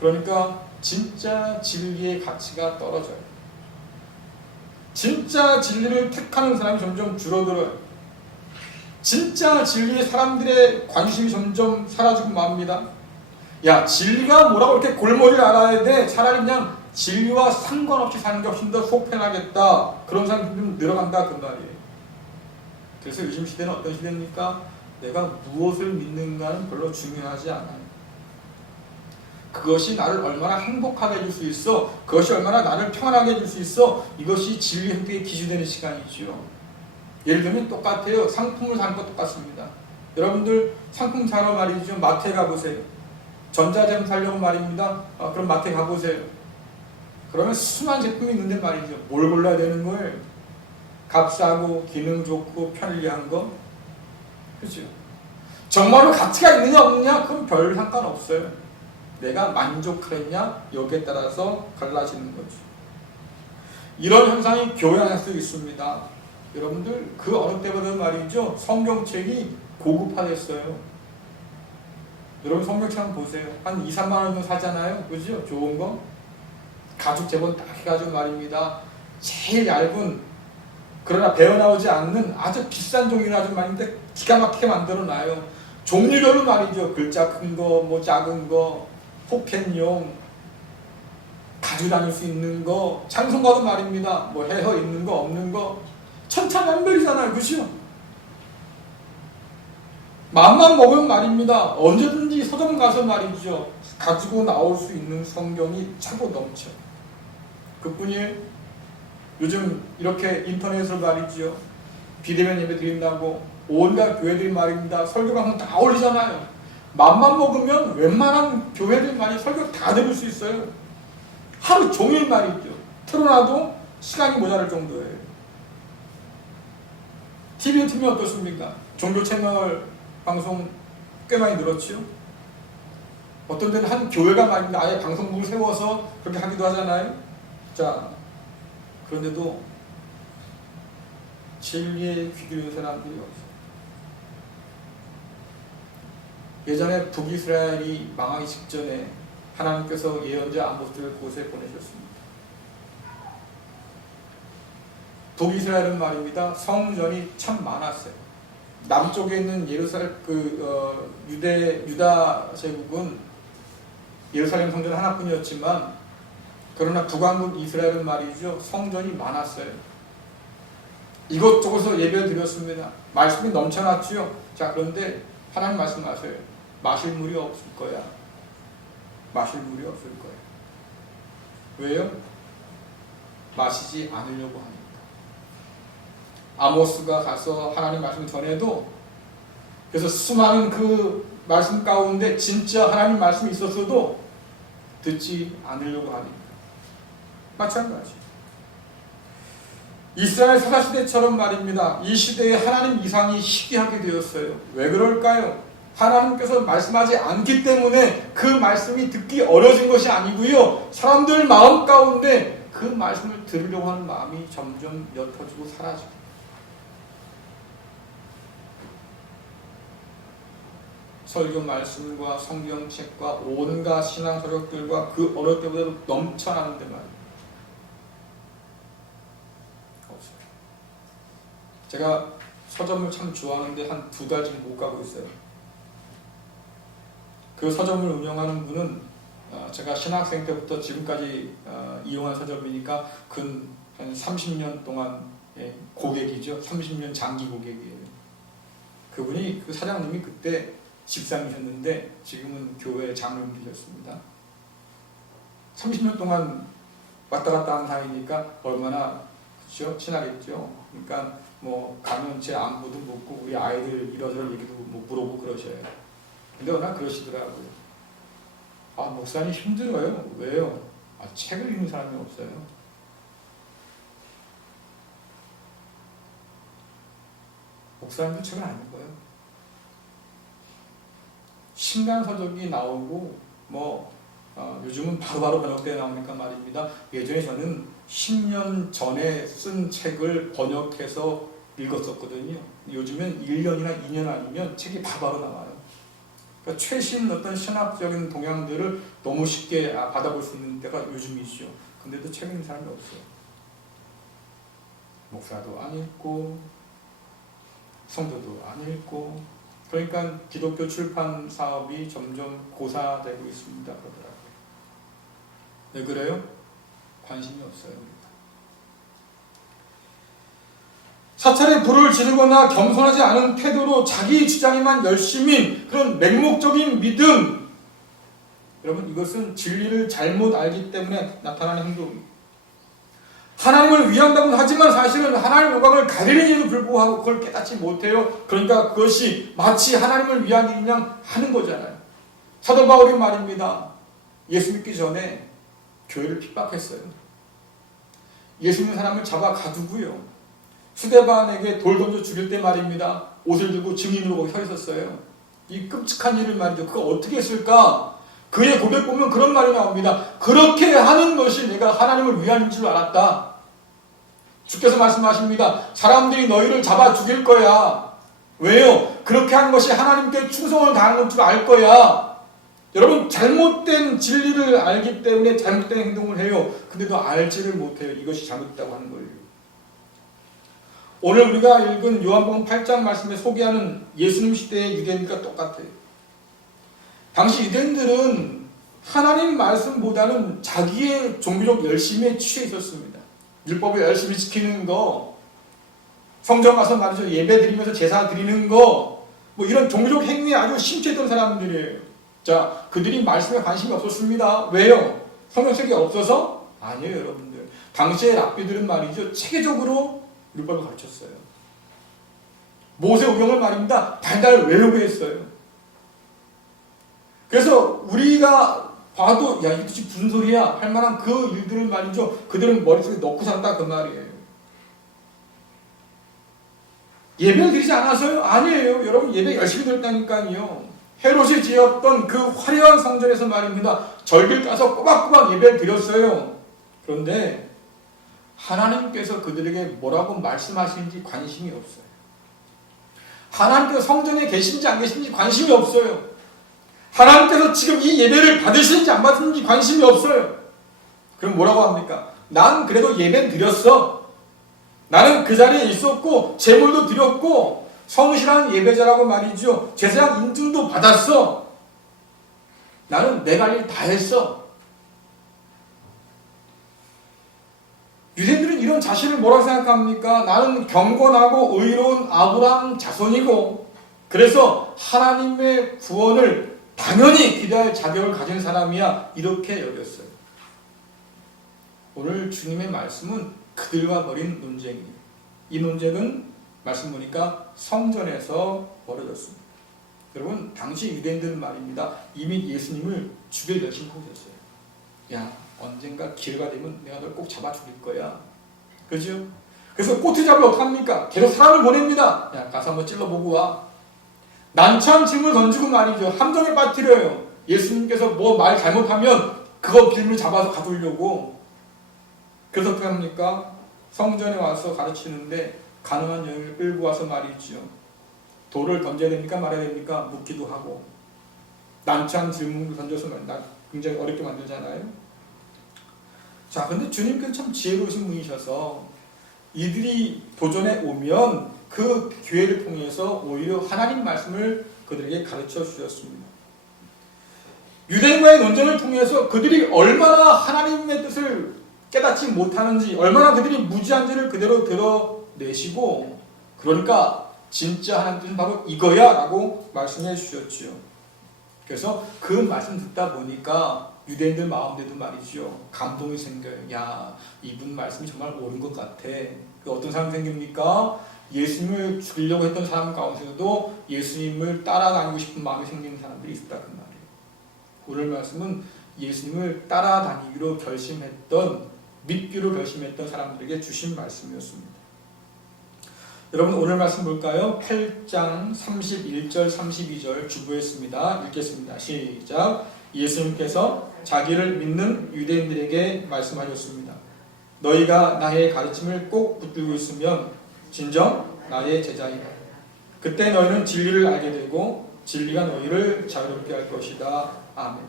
그러니까 진짜 진리의 가치가 떨어져요. 진짜 진리를 택하는 사람이 점점 줄어들어요. 진짜 진리에 사람들의 관심이 점점 사라지고 맙니다. 야, 진리가 뭐라고 이렇게 골머리를 알아야 돼? 차라리 그냥 진리와 상관없이 사는 게 훨씬 더 속편하겠다. 그런 사람들이 좀 늘어간다 그 말이에요. 그래서 요즘 시대는 어떤 시대입니까? 내가 무엇을 믿는가는 별로 중요하지 않아요. 그것이 나를 얼마나 행복하게 해줄 수 있어, 그것이 얼마나 나를 평안하게 해줄 수 있어, 이것이 진리 행복의 기준되는 시간이죠. 예를 들면 똑같아요. 상품을 사는 것 똑같습니다. 여러분들 상품 사러 말이죠. 마트에 가보세요. 전자제품 사려고 말입니다. 그럼 마트에 가보세요. 그러면 수많은 제품이 있는데 말이죠. 뭘 골라야 되는 거예요? 값싸고 기능 좋고 편리한 거. 그렇죠? 정말로 가치가 있느냐 없느냐? 그럼 별 상관없어요. 내가 만족하느냐? 여기에 따라서 갈라지는 거죠. 이런 현상이 교회 안에서 있습니다. 여러분들 그 어느 때보다 말이죠. 성경책이 고급화됐어요. 여러분 성경책 한번 보세요. 한 2, 3만 원 정도 사잖아요. 그죠? 좋은 거. 가죽 재본 딱 해가지고 말입니다. 제일 얇은 그러나 배어나오지 않는 아주 비싼 종이를 아주 많은데 기가 막히게 만들어놔요. 종류별로 말이죠. 글자 큰 거, 뭐 작은 거, 포켓용, 가지고 다닐 수 있는 거, 찬송가도 말입니다. 뭐 해서 있는 거 없는 거 천차만별이잖아요. 그죠? 마음만 먹으면 말입니다. 언제든지 서점 가서 말이죠. 가지고 나올 수 있는 성경이 차고 넘쳐. 그뿐이에요. 요즘 이렇게 인터넷으로 말이죠. 비대면 예배 드린다고 온갖 교회들이 말입니다. 설교가 한번 다 올리잖아요. 맘만 먹으면 웬만한 교회들이 말이 설교 다 들을 수 있어요. 하루 종일 말이죠. 틀어놔도 시간이 모자랄 정도예요. TV에 틀면 어떻습니까? 종교 채널 방송 꽤 많이 늘었죠. 어떤 데는 한 교회가 말입니다. 아예 방송국을 세워서 그렇게 하기도 하잖아요. 자, 그런데도 진리에 귀 기울이는 사람들이 없어요. 예전에 북이스라엘이 망하기 직전에 하나님께서 예언자 아모스를 그곳에 보내셨습니다. 북이스라엘은 말입니다. 성전이 참 많았어요. 남쪽에 있는 예루살렘 유다 제국은 예루살렘 성전 하나뿐이었지만, 그러나 북왕국 이스라엘은 말이죠, 성전이 많았어요. 이것저것서 예배를 드렸습니다. 말씀이 넘쳐났죠. 자, 그런데 하나님 말씀하세요. 마실 물이 없을 거야. 마실 물이 없을 거야. 왜요? 마시지 않으려고 하니까. 아모스가 가서 하나님 말씀 전해도, 그래서 수많은 그 말씀 가운데 진짜 하나님 말씀이 있었어도 듣지 않으려고 하니까. 마찬가지. 이스라엘 사사시대처럼 말입니다. 이 시대에 하나님 이상이 희귀하게 되었어요. 왜 그럴까요? 하나님께서 말씀하지 않기 때문에 그 말씀이 듣기 어려진 것이 아니고요. 사람들 마음 가운데 그 말씀을 들으려고 하는 마음이 점점 옅어지고 사라지고. 설교 말씀과 성경책과 온갖 신앙 서적들과 그 어느 때보다도 넘쳐나는데 말이에요. 없어요. 제가 서점을 참 좋아하는데 한 2달 지금 못 가고 있어요. 그 서점을 운영하는 분은 제가 신학생 때부터 지금까지 이용한 서점이니까 근 한 30년 동안 고객이죠. 30년 장기 고객이에요. 그분이, 그 사장님이 그때 집사님이셨는데 지금은 교회 장로님이셨습니다. 30년 동안 왔다 갔다 한 사이니까 얼마나, 그렇죠? 친하겠죠. 그러니까 뭐 가면 제 안부도 묻고 우리 아이들 이러저러 얘기도 뭐 물어보고 그러셔요. 근데 워낙 그러시더라고요. 아, 목사님 힘들어요. 왜요? 책을 읽는 사람이 없어요. 목사님도 책을 안 읽어요. 신간 서적이 나오고 요즘은 바로바로 번역되어 나오니까 말입니다. 예전에 저는 10년 전에 쓴 책을 번역해서 읽었었거든요. 요즘엔 1년이나 2년 아니면 책이 바로바로 나와요. 그러니까 최신 어떤 신학적인 동향들을 너무 쉽게 받아볼 수 있는 때가 요즘이죠. 근데도 책 읽는 사람이 없어요. 목사도 안 읽고 성도도 안 읽고. 그러니까 기독교 출판 사업이 점점 고사되고 있습니다. 그러더라고요. 왜 그래요? 관심이 없어요. 사찰에 불을 지르거나 겸손하지 않은 태도로 자기 주장에만 열심인 그런 맹목적인 믿음, 여러분, 이것은 진리를 잘못 알기 때문에 나타나는 행동입니다. 하나님을 위한다고는 하지만 사실은 하나님의 영광을 가리는에도 불구하고 그걸 깨닫지 못해요. 그러니까 그것이 마치 하나님을 위한 일인 양 하는 거잖아요. 사도 바울이 말입니다. 예수 믿기 전에 교회를 핍박했어요. 예수 믿는 사람을 잡아 가두고요. 스데반에게 돌 던져 죽일 때 말입니다. 옷을 들고 증인으로 거기 서 있었어요. 이 끔찍한 일을 말이죠. 그거 어떻게 했을까? 그의 고백 보면 그런 말이 나옵니다. 그렇게 하는 것이 내가 하나님을 위한 줄 알았다. 주께서 말씀하십니다. 사람들이 너희를 잡아 죽일 거야. 왜요? 그렇게 하는 것이 하나님께 충성을 다하는 건 줄 알 거야. 여러분, 잘못된 진리를 알기 때문에 잘못된 행동을 해요. 근데도 알지를 못해요. 이것이 잘못됐다고 하는 거예요. 오늘 우리가 읽은 요한복음 8장 말씀에 소개하는 예수님 시대의 유대인들과 똑같아요. 당시 유대인들은 하나님 말씀보다는 자기의 종교적 열심에 취해 있었습니다. 율법을 열심히 지키는 거, 성전 가서 말이죠, 예배 드리면서 제사 드리는 거, 뭐 이런 종교적 행위에 아주 심취했던 사람들이에요. 자, 그들이 말씀에 관심이 없었습니다. 왜요? 성경책이 없어서? 아니에요, 여러분들. 당시의 랍비들은 말이죠, 체계적으로 율법을 가르쳤어요. 모세오경을 말입니다, 달달 외우게 했어요. 그래서 우리가 봐도 야, 이게 무슨 소리야 할 만한 그 일들을 말이죠, 그들은 머릿속에 넣고 산다 그 말이에요. 예배를 드리지 않아서요? 아니에요. 여러분, 예배 열심히 드렸다니까요. 헤롯이 지었던 그 화려한 성전에서 말입니다, 절기를 따서 꼬박꼬박 예배를 드렸어요. 그런데 하나님께서 그들에게 뭐라고 말씀하시는지 관심이 없어요. 하나님께서 성전에 계신지 안 계신지 관심이 없어요. 하나님께서 지금 이 예배를 받으시는지 안 받으시는지 관심이 없어요. 그럼 뭐라고 합니까? 난 그래도 예배는 드렸어. 나는 그 자리에 있었고 제물도 드렸고 성실한 예배자라고 말이죠. 제사장 인증도 받았어. 나는 내가 할 일 다 했어. 유대인들은 이런 자신을 뭐라고 생각합니까? 나는 경건하고 의로운 아브라함 자손이고 그래서 하나님의 구원을 당연히 기대할 자격을 가진 사람이야. 이렇게 여겼어요. 오늘 주님의 말씀은 그들과 벌인 논쟁이에요. 이 논쟁은 말씀 보니까 성전에서 벌어졌습니다. 여러분 당시 유대인들은 말입니다. 이미 예수님을 죽일 결심하고 있었어요. 야 언젠가 기회가 되면 내가 널 꼭 잡아 죽일 거야. 그죠? 그래서 꼬투리 잡으면 어떡합니까? 계속 사람을 보냅니다. 야 가서 한번 찔러보고 와. 난처한 질문을 던지고 말이죠. 함정에 빠뜨려요. 예수님께서 뭐 말 잘못하면 그거 빌미를 잡아서 가두려고. 그래서 어떻게 합니까? 성전에 와서 가르치는데 가능한 여인을 끌고 와서 말이죠. 돌을 던져야 됩니까? 말아야 됩니까? 묻기도 하고 난처한 질문을 던져서 굉장히 어렵게 만들잖아요. 자, 근데 주님께서 참 지혜로우신 분이셔서 이들이 도전에 오면 그 기회를 통해서 오히려 하나님 말씀을 그들에게 가르쳐 주셨습니다. 유대인과의 논쟁을 통해서 그들이 얼마나 하나님의 뜻을 깨닫지 못하는지, 얼마나 그들이 무지한지를 그대로 드러내시고, 그러니까 진짜 하나님 뜻은 바로 이거야 라고 말씀해 주셨죠. 그래서 그 말씀 듣다 보니까 유대인들 마음대도 말이죠. 감동이 생겨요. 야, 이분 말씀이 정말 옳은 것 같아. 어떤 사람이 생깁니까? 예수님을 죽이려고 했던 사람 가운데서도 예수님을 따라다니고 싶은 마음이 생기는 사람들이 있었다 그 말이에요. 오늘 말씀은 예수님을 따라다니기로 결심했던, 믿기로 결심했던 사람들에게 주신 말씀이었습니다. 여러분 오늘 말씀 볼까요? 8장 31절 32절 주부했습니다. 읽겠습니다. 시작. 예수님께서 자기를 믿는 유대인들에게 말씀하셨습니다. 너희가 나의 가르침을 꼭 붙들고 있으면 진정 나의 제자이다. 그때 너희는 진리를 알게 되고 진리가 너희를 자유롭게 할 것이다. 아멘.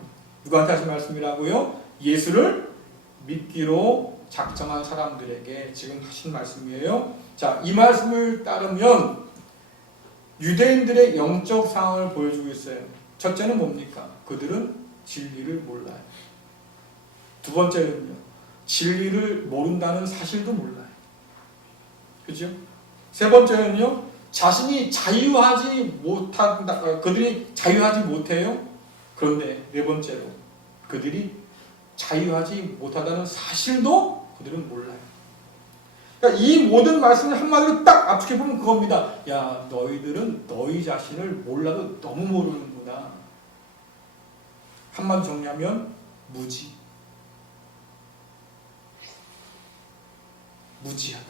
누구한테 하신 말씀이라고요? 예수를 믿기로 작정한 사람들에게 지금 하신 말씀이에요. 자, 이 말씀을 따르면 유대인들의 영적 상황을 보여주고 있어요. 첫째는 뭡니까? 그들은 진리를 몰라요. 두 번째는요, 진리를 모른다는 사실도 몰라요. 그죠? 세 번째는요, 자신이 자유하지 못한다, 그들이 자유하지 못해요. 그런데 네 번째로, 그들이 자유하지 못하다는 사실도 그들은 몰라요. 그러니까 이 모든 말씀을 한마디로 딱 압축해보면 그겁니다. 야, 너희들은 너희 자신을 몰라도 너무 모르는구나. 한마디 정리하면 무지. 무지하다.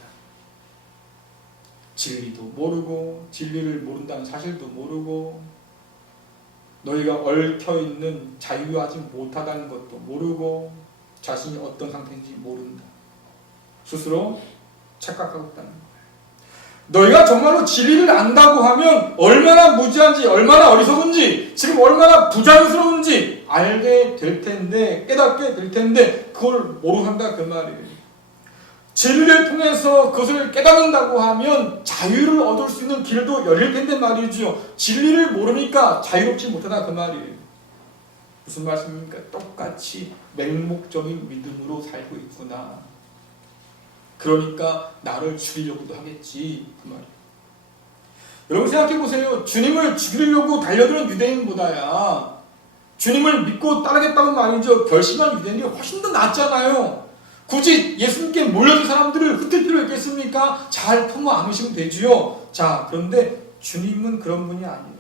진리도 모르고 진리를 모른다는 사실도 모르고 너희가 얽혀있는 자유하지 못하다는 것도 모르고 자신이 어떤 상태인지 모른다. 스스로 착각하고 있다는 거예요. 너희가 정말로 진리를 안다고 하면 얼마나 무지한지, 얼마나 어리석은지, 지금 얼마나 부자연스러운지 알게 될 텐데, 깨닫게 될 텐데 그걸 모른다 그 말이에요. 진리를 통해서 그것을 깨닫는다고 하면 자유를 얻을 수 있는 길도 열릴 텐데 말이죠. 진리를 모르니까 자유롭지 못하다 그 말이에요. 무슨 말씀입니까? 똑같이 맹목적인 믿음으로 살고 있구나. 그러니까 나를 죽이려고도 하겠지 그 말이에요. 여러분 생각해 보세요. 주님을 죽이려고 달려드는 유대인보다야 주님을 믿고 따르겠다는 말이죠. 결심한 유대인이 훨씬 더 낫잖아요. 굳이 예수님께 몰려든 사람들을 흩을 필요 있겠습니까? 잘 품어 안으시면 되지요. 자, 그런데 주님은 그런 분이 아니에요.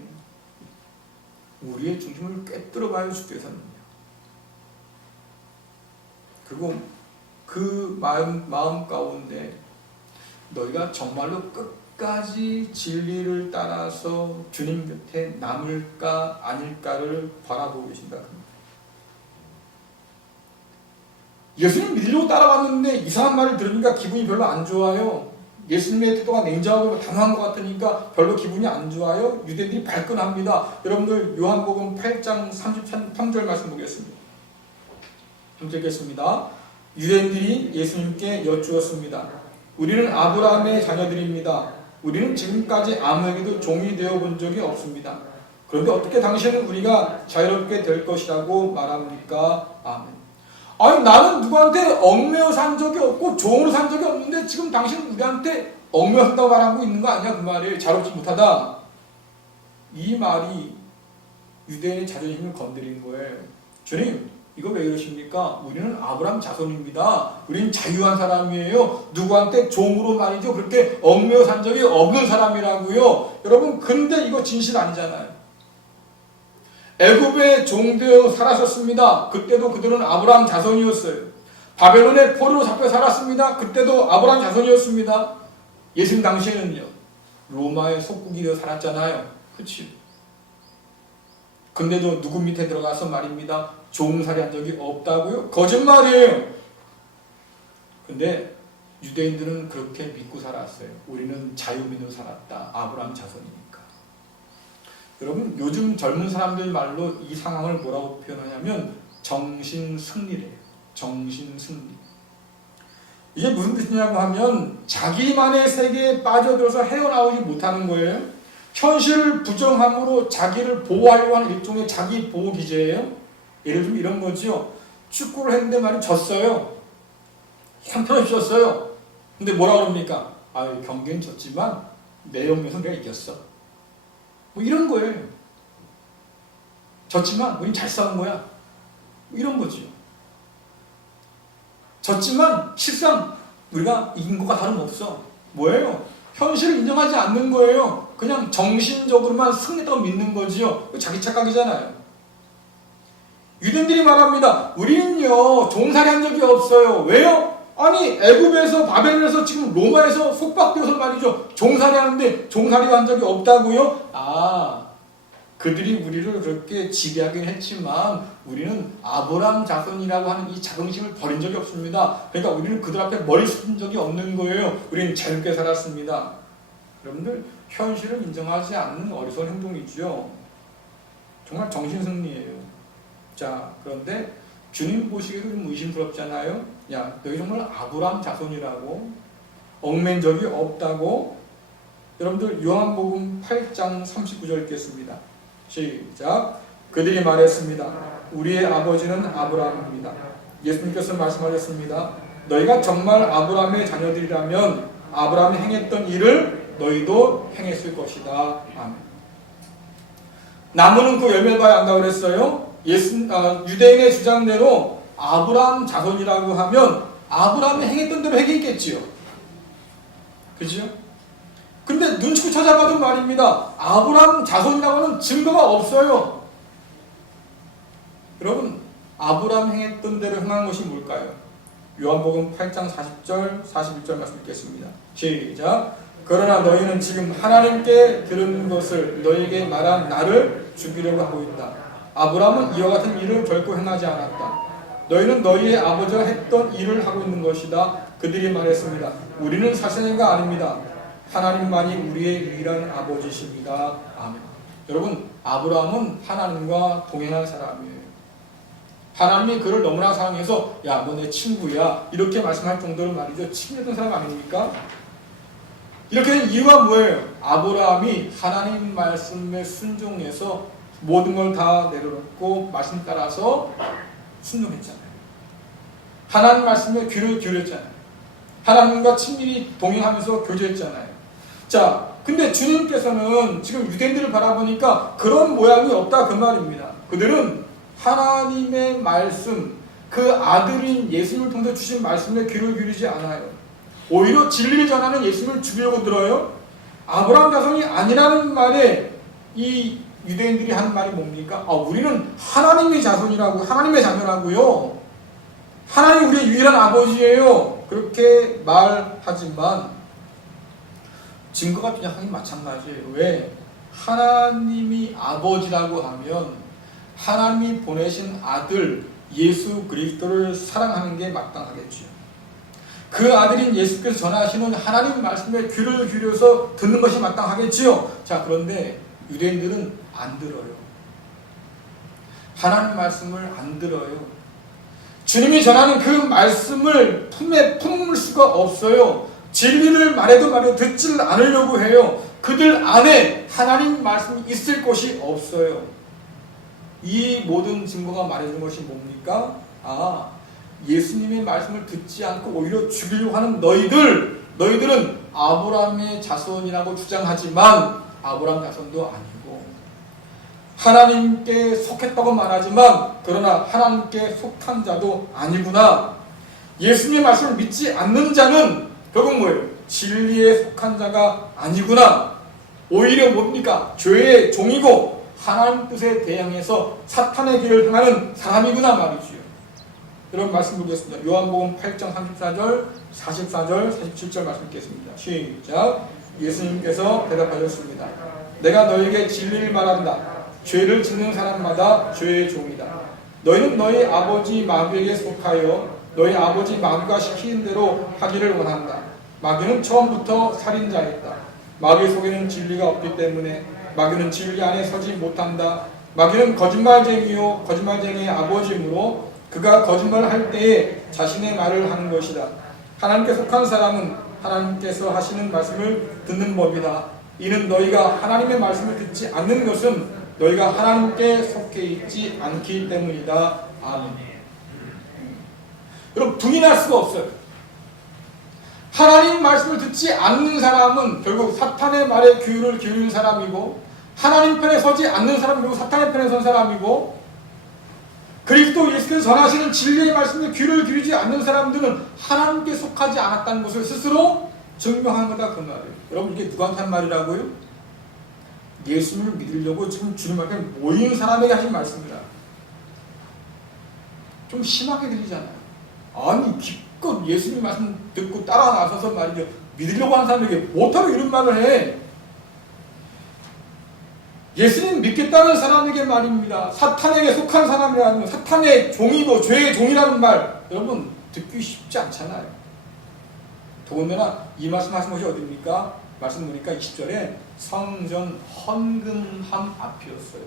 우리의 중심을 꿰뚫어 봐요, 주께서는요. 그리고 그 마음 가운데 너희가 정말로 끝까지 진리를 따라서 주님 곁에 남을까 아닐까를 바라보고 계신다. 예수님 믿으려고 따라왔는데 이상한 말을 들으니까 기분이 별로 안 좋아요. 예수님의 태도가 냉정하고 당한 것 같으니까 별로 기분이 안 좋아요. 유대인들이 발끈합니다. 여러분들 요한복음 8장 33절 말씀 보겠습니다. 함께 읽겠습니다. 유대인들이 예수님께 여쭈었습니다. 우리는 아브라함의 자녀들입니다. 우리는 지금까지 아무에게도 종이 되어 본 적이 없습니다. 그런데 어떻게 당신은 우리가 자유롭게 될 것이라고 말합니까? 아멘. 아니 나는 누구한테 얽매여 산 적이 없고 종으로 산 적이 없는데 지금 당신은 우리한테 얽매였다고 말하고 있는 거 아니야? 그 말이 자유롭지 못하다. 이 말이 유대인의 자존심을 건드리는 거예요. 주님 이거 왜 이러십니까? 우리는 아브라함 자손입니다. 우리는 자유한 사람이에요. 누구한테 종으로 말이죠. 그렇게 얽매여 산 적이 없는 사람이라고요. 여러분 근데 이거 진실 아니잖아요. 애굽에 종되어 살았었습니다. 그때도 그들은 아브라함 자손이었어요. 바벨론에 포로로 잡혀 살았습니다. 그때도 아브라함 자손이었습니다. 예수님 당시에는요. 로마의 속국이 되어 살았잖아요. 그치? 근데도 누구 밑에 들어가서 말입니다. 종살이한 적이 없다고요? 거짓말이에요. 근데 유대인들은 그렇게 믿고 살았어요. 우리는 자유민으로 살았다. 아브라함 자손이니까. 여러분 요즘 젊은 사람들 말로 이 상황을 뭐라고 표현하냐면 정신승리래요. 정신승리. 이게 무슨 뜻이냐고 하면 자기만의 세계에 빠져들어서 헤어나오지 못하는 거예요. 현실을 부정함으로 자기를 보호하려고 하는 일종의 자기 보호 기제예요. 예를 들면 이런 거죠. 축구를 했는데 말이 졌어요. 3편을 졌어요. 근데 뭐라 그럽니까? 경기는 졌지만 내용에서 내가 이겼어. 뭐 이런 거예요. 졌지만 우린 잘 싸운 거야. 뭐 이런 거죠. 졌지만 실상 우리가 이긴 것과 다름없어. 뭐예요? 현실을 인정하지 않는 거예요. 그냥 정신적으로만 승리했다고 믿는 거지요. 자기 착각이잖아요. 유대인들이 말합니다. 우리는요 종살이한 적이 없어요. 왜요? 아니 애굽에서 바벨론에서 지금 로마에서 속박되어서 말이죠. 종살이하는데 종살이한 적이 없다고요? 그들이 우리를 그렇게 지배하긴 했지만 우리는 아브라함 자손이라고 하는 이 자긍심을 버린 적이 없습니다. 그러니까 우리는 그들 앞에 머리 숙인 적이 없는 거예요. 우리는 자유롭게 살았습니다. 여러분들 현실을 인정하지 않는 어리석은 행동이죠. 정말 정신승리예요. 자 그런데 주님 보시기에도 좀 의심스럽잖아요. 야 너희 정말 아브라함 자손이라고 얽맨 적이 없다고. 여러분들 요한복음 8장 39절 읽겠습니다. 시작. 그들이 말했습니다. 우리의 아버지는 아브라함입니다. 예수님께서 말씀하셨습니다. 너희가 정말 아브라함의 자녀들이라면 아브라함이 행했던 일을 너희도 행했을 것이다. 아멘. 나무는 그 열매를 봐야 한다고 그랬어요. 유대인의 주장대로 아브라함 자손이라고 하면 아브라함이 행했던 대로 행했겠지요. 그죠? 근데 눈치고 찾아봐도 말입니다. 아브라함 자손이라고는 증거가 없어요. 여러분 아브라함 행했던 대로 행한 것이 뭘까요? 요한복음 8장 40절 41절 말씀 읽겠습니다. 시작. 그러나 너희는 지금 하나님께 들은 것을 너희에게 말한 나를 죽이려고 하고 있다. 아브라함은 이와 같은 일을 결코 행하지 않았다. 너희는 너희의 아버지가 했던 일을 하고 있는 것이다. 그들이 말했습니다. 우리는 사생아가 아닙니다. 하나님만이 우리의 유일한 아버지십니다. 아멘. 여러분 아브라함은 하나님과 동행한 사람이에요. 하나님이 그를 너무나 사랑해서 야 너 내 친구야 이렇게 말씀할 정도로 말이죠. 친했던 사람 아닙니까? 이렇게 된 이유가 뭐예요? 아브라함이 하나님 말씀에 순종해서 모든 걸 다 내려놓고 말씀 따라서 순종했잖아요. 하나님 말씀에 귀를 기울였잖아요. 하나님과 친밀히 동행하면서 교제했잖아요. 자, 근데 주님께서는 지금 유대인들을 바라보니까 그런 모양이 없다 그 말입니다. 그들은 하나님의 말씀, 그 아들인 예수님을 통해 주신 말씀에 귀를 기울이지 않아요. 오히려 진리를 전하는 예수님을 죽이려고 들어요. 아브라함 자손이 아니라는 말에 이 유대인들이 하는 말이 뭡니까? 우리는 하나님의 자손이라고, 하나님의 자녀라고요. 하나님 우리의 유일한 아버지예요. 그렇게 말하지만 증거가 그냥 하긴 마찬가지예요. 왜? 하나님이 아버지라고 하면 하나님이 보내신 아들 예수 그리스도를 사랑하는 게 마땅하겠죠. 그 아들인 예수께서 전하시는 하나님 말씀에 귀를 기울여서 듣는 것이 마땅하겠지요. 자, 그런데 유대인들은 안 들어요. 하나님 말씀을 안 들어요. 주님이 전하는 그 말씀을 품에 품을 수가 없어요. 진리를 말해도 듣질 않으려고 해요. 그들 안에 하나님 말씀이 있을 곳이 없어요. 이 모든 증거가 말해주는 것이 뭡니까? 예수님의 말씀을 듣지 않고 오히려 죽이려고 하는 너희들은 아브라함의 자손이라고 주장하지만 아브라함 자손도 아니고 하나님께 속했다고 말하지만 그러나 하나님께 속한 자도 아니구나. 예수님의 말씀을 믿지 않는 자는 결국 뭐예요? 진리에 속한 자가 아니구나. 오히려 뭡니까? 죄의 종이고 하나님 뜻에 대항해서 사탄의 길을 행하는 사람이구나 말이지요. 여러분 말씀 보겠습니다. 요한복음 8장 34절, 44절, 47절 말씀 읽겠습니다. 시작. 예수님께서 대답하셨습니다. 내가 너에게 진리를 말한다. 죄를 짓는 사람마다 죄의 종이다. 너희는 너희 아버지 마귀에게 속하여 너희 아버지 마귀가 시키는 대로 하기를 원한다. 마귀는 처음부터 살인자였다. 마귀 속에는 진리가 없기 때문에 마귀는 진리 안에 서지 못한다. 마귀는 거짓말쟁이요 거짓말쟁이의 아버지이므로 그가 거짓말을 할 때에 자신의 말을 하는 것이다. 하나님께 속한 사람은 하나님께서 하시는 말씀을 듣는 법이다. 이는 너희가 하나님의 말씀을 듣지 않는 것은 너희가 하나님께 속해 있지 않기 때문이다. 아멘. 여러분 부인할 수가 없어요. 하나님 말씀을 듣지 않는 사람은 결국 사탄의 말에 귀를 기울이는 사람이고 하나님 편에 서지 않는 사람은 결국 사탄의 편에 선 사람이고 그리스도 예수께서 전하시는 진리의 말씀에 귀를 기울이지 않는 사람들은 하나님께 속하지 않았다는 것을 스스로 증명하는 거다 그 말이에요. 여러분 이게 누구한테 한 말이라고요? 예수님을 믿으려고 지금 주님 앞에 모인 사람에게 하신 말씀이다. 좀 심하게 들리잖아요. 아니 기껏 예수님 말씀 듣고 따라 나서서 말이죠. 믿으려고 하는 사람에게 못하고 이런 말을 해. 예수님 믿겠다는 사람에게 말입니다. 사탄에게 속한 사람이라는 건 사탄의 종이고 죄의 종이라는 말 여러분 듣기 쉽지 않잖아요. 더군다나 이 말씀 하신 것이 어디입니까? 말씀 보니까 20절에 성전 헌금함 앞이었어요.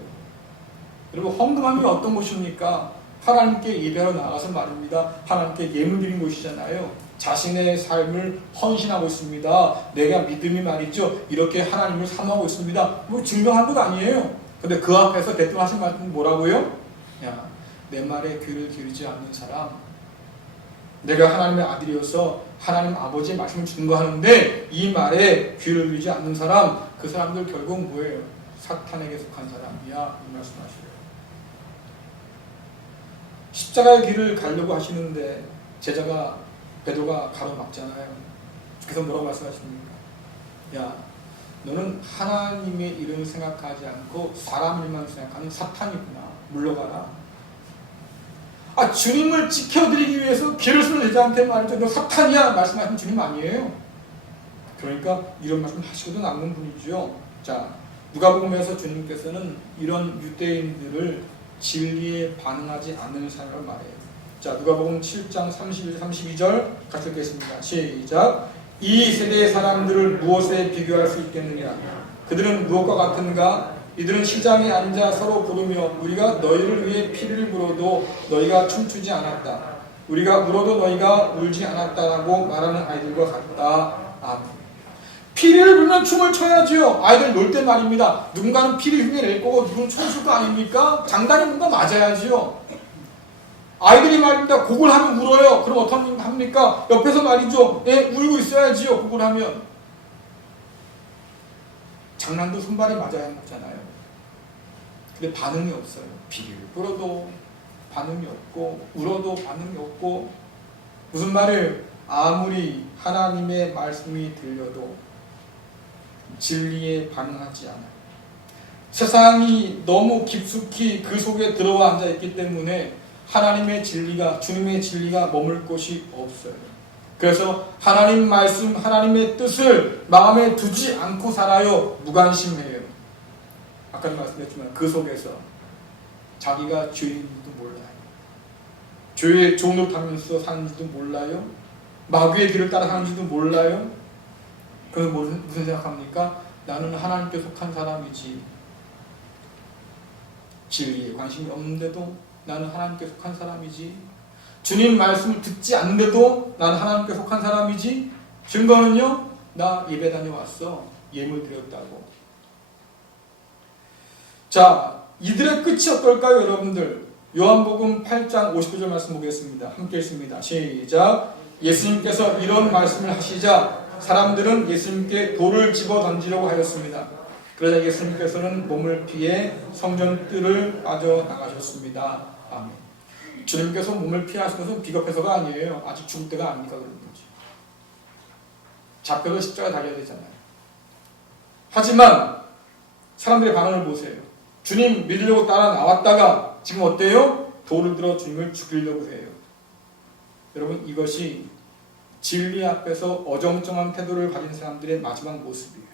여러분 헌금함이 어떤 곳입니까? 하나님께 예배하러 나가서 말입니다. 하나님께 예물 드린 곳이잖아요. 자신의 삶을 헌신하고 있습니다. 내가 믿음이 말이죠. 이렇게 하나님을 사모하고 있습니다. 뭐 증명한 것 아니에요. 근데 그 앞에서 대뜸 하신 말씀은 뭐라고요? 야, 내 말에 귀를 기울이지 않는 사람, 내가 하나님의 아들이어서 하나님 아버지의 말씀을 증거하는데 이 말에 귀를 기울이지 않는 사람, 그 사람들 결국 뭐예요? 사탄에게 속한 사람이야. 이 말씀하시래요. 십자가의 길을 가려고 하시는데 제자가 베드로가 가로막잖아요. 그래서 뭐라고 말씀하십니까? 야, 너는 하나님의 일을 생각하지 않고 사람 일만 생각하는 사탄이구나. 물러가라. 주님을 지켜드리기 위해서 길을 쓰는 제자한테 말이죠. 너 사탄이야 말씀하신 주님 아니에요. 그러니까 이런 말씀 하시고도 남는 분이죠. 자, 누가복음에서 주님께서는 이런 유대인들을 진리에 반응하지 않는 사람을 말해요. 자, 누가복음 7장 31, 32절 같이 읽겠습니다. 시작. 이 세대의 사람들을 무엇에 비교할 수 있겠느냐? 그들은 무엇과 같은가? 이들은 시장에 앉아 서로 부르며 우리가 너희를 위해 피를 물어도 너희가 춤추지 않았다. 우리가 울어도 너희가 울지 않았다라고 말하는 아이들과 같다. 아멘. 피리를 불면 춤을 춰야지요. 아이들 놀 때 말입니다. 누군가는 피리 흉내낼 거고 누군가는 춤을 출 거 아닙니까? 장단이 뭔가 맞아야지요. 아이들이 말입니다. 곡을 하면 울어요. 그럼 어떻게 합니까? 옆에서 말이죠. 울고 있어야지요. 곡을 하면. 장난도 손발이 맞아야 하잖아요. 근데 반응이 없어요. 피리를 불어도 반응이 없고 울어도 반응이 없고 무슨 말이에요? 아무리 하나님의 말씀이 들려도 진리에 반응하지 않아요. 세상이 너무 깊숙이 그 속에 들어와 앉아 있기 때문에 하나님의 진리가, 주님의 진리가 머물 곳이 없어요. 그래서 하나님 말씀, 하나님의 뜻을 마음에 두지 않고 살아요. 무관심해요. 아까 말씀드렸지만 그 속에서 자기가 죄인인지도 몰라요. 교회에 좋은 옷 하면서 사는지도 몰라요? 마귀의 길을 따라 사는지도 몰라요? 그래서 무슨 생각합니까? 나는 하나님께 속한 사람이지. 진리에 관심이 없는데도 나는 하나님께 속한 사람이지. 주님 말씀을 듣지 않는데도 나는 하나님께 속한 사람이지. 증거는요? 나 예배 다녀왔어. 예물 드렸다고. 자, 이들의 끝이 어떨까요, 여러분들? 요한복음 8장 59절 말씀 보겠습니다. 함께 읽습니다. 시작. 예수님께서 이런 말씀을 하시자 사람들은 예수님께 돌을 집어 던지려고 하였습니다. 그러자 예수님께서는 몸을 피해 성전 뜰을 빠져나가셨습니다. 아멘. 주님께서 몸을 피하시는 것은 비겁해서가 아니에요. 아직 죽을 때가 아니니까 그런 거지. 잡혀서 십자가에 달려야 되잖아요. 하지만 사람들의 반응을 보세요. 주님 믿으려고 따라 나왔다가 지금 어때요? 돌을 들어 주님을 죽이려고 해요. 여러분, 이것이 진리 앞에서 어정쩡한 태도를 가진 사람들의 마지막 모습이에요.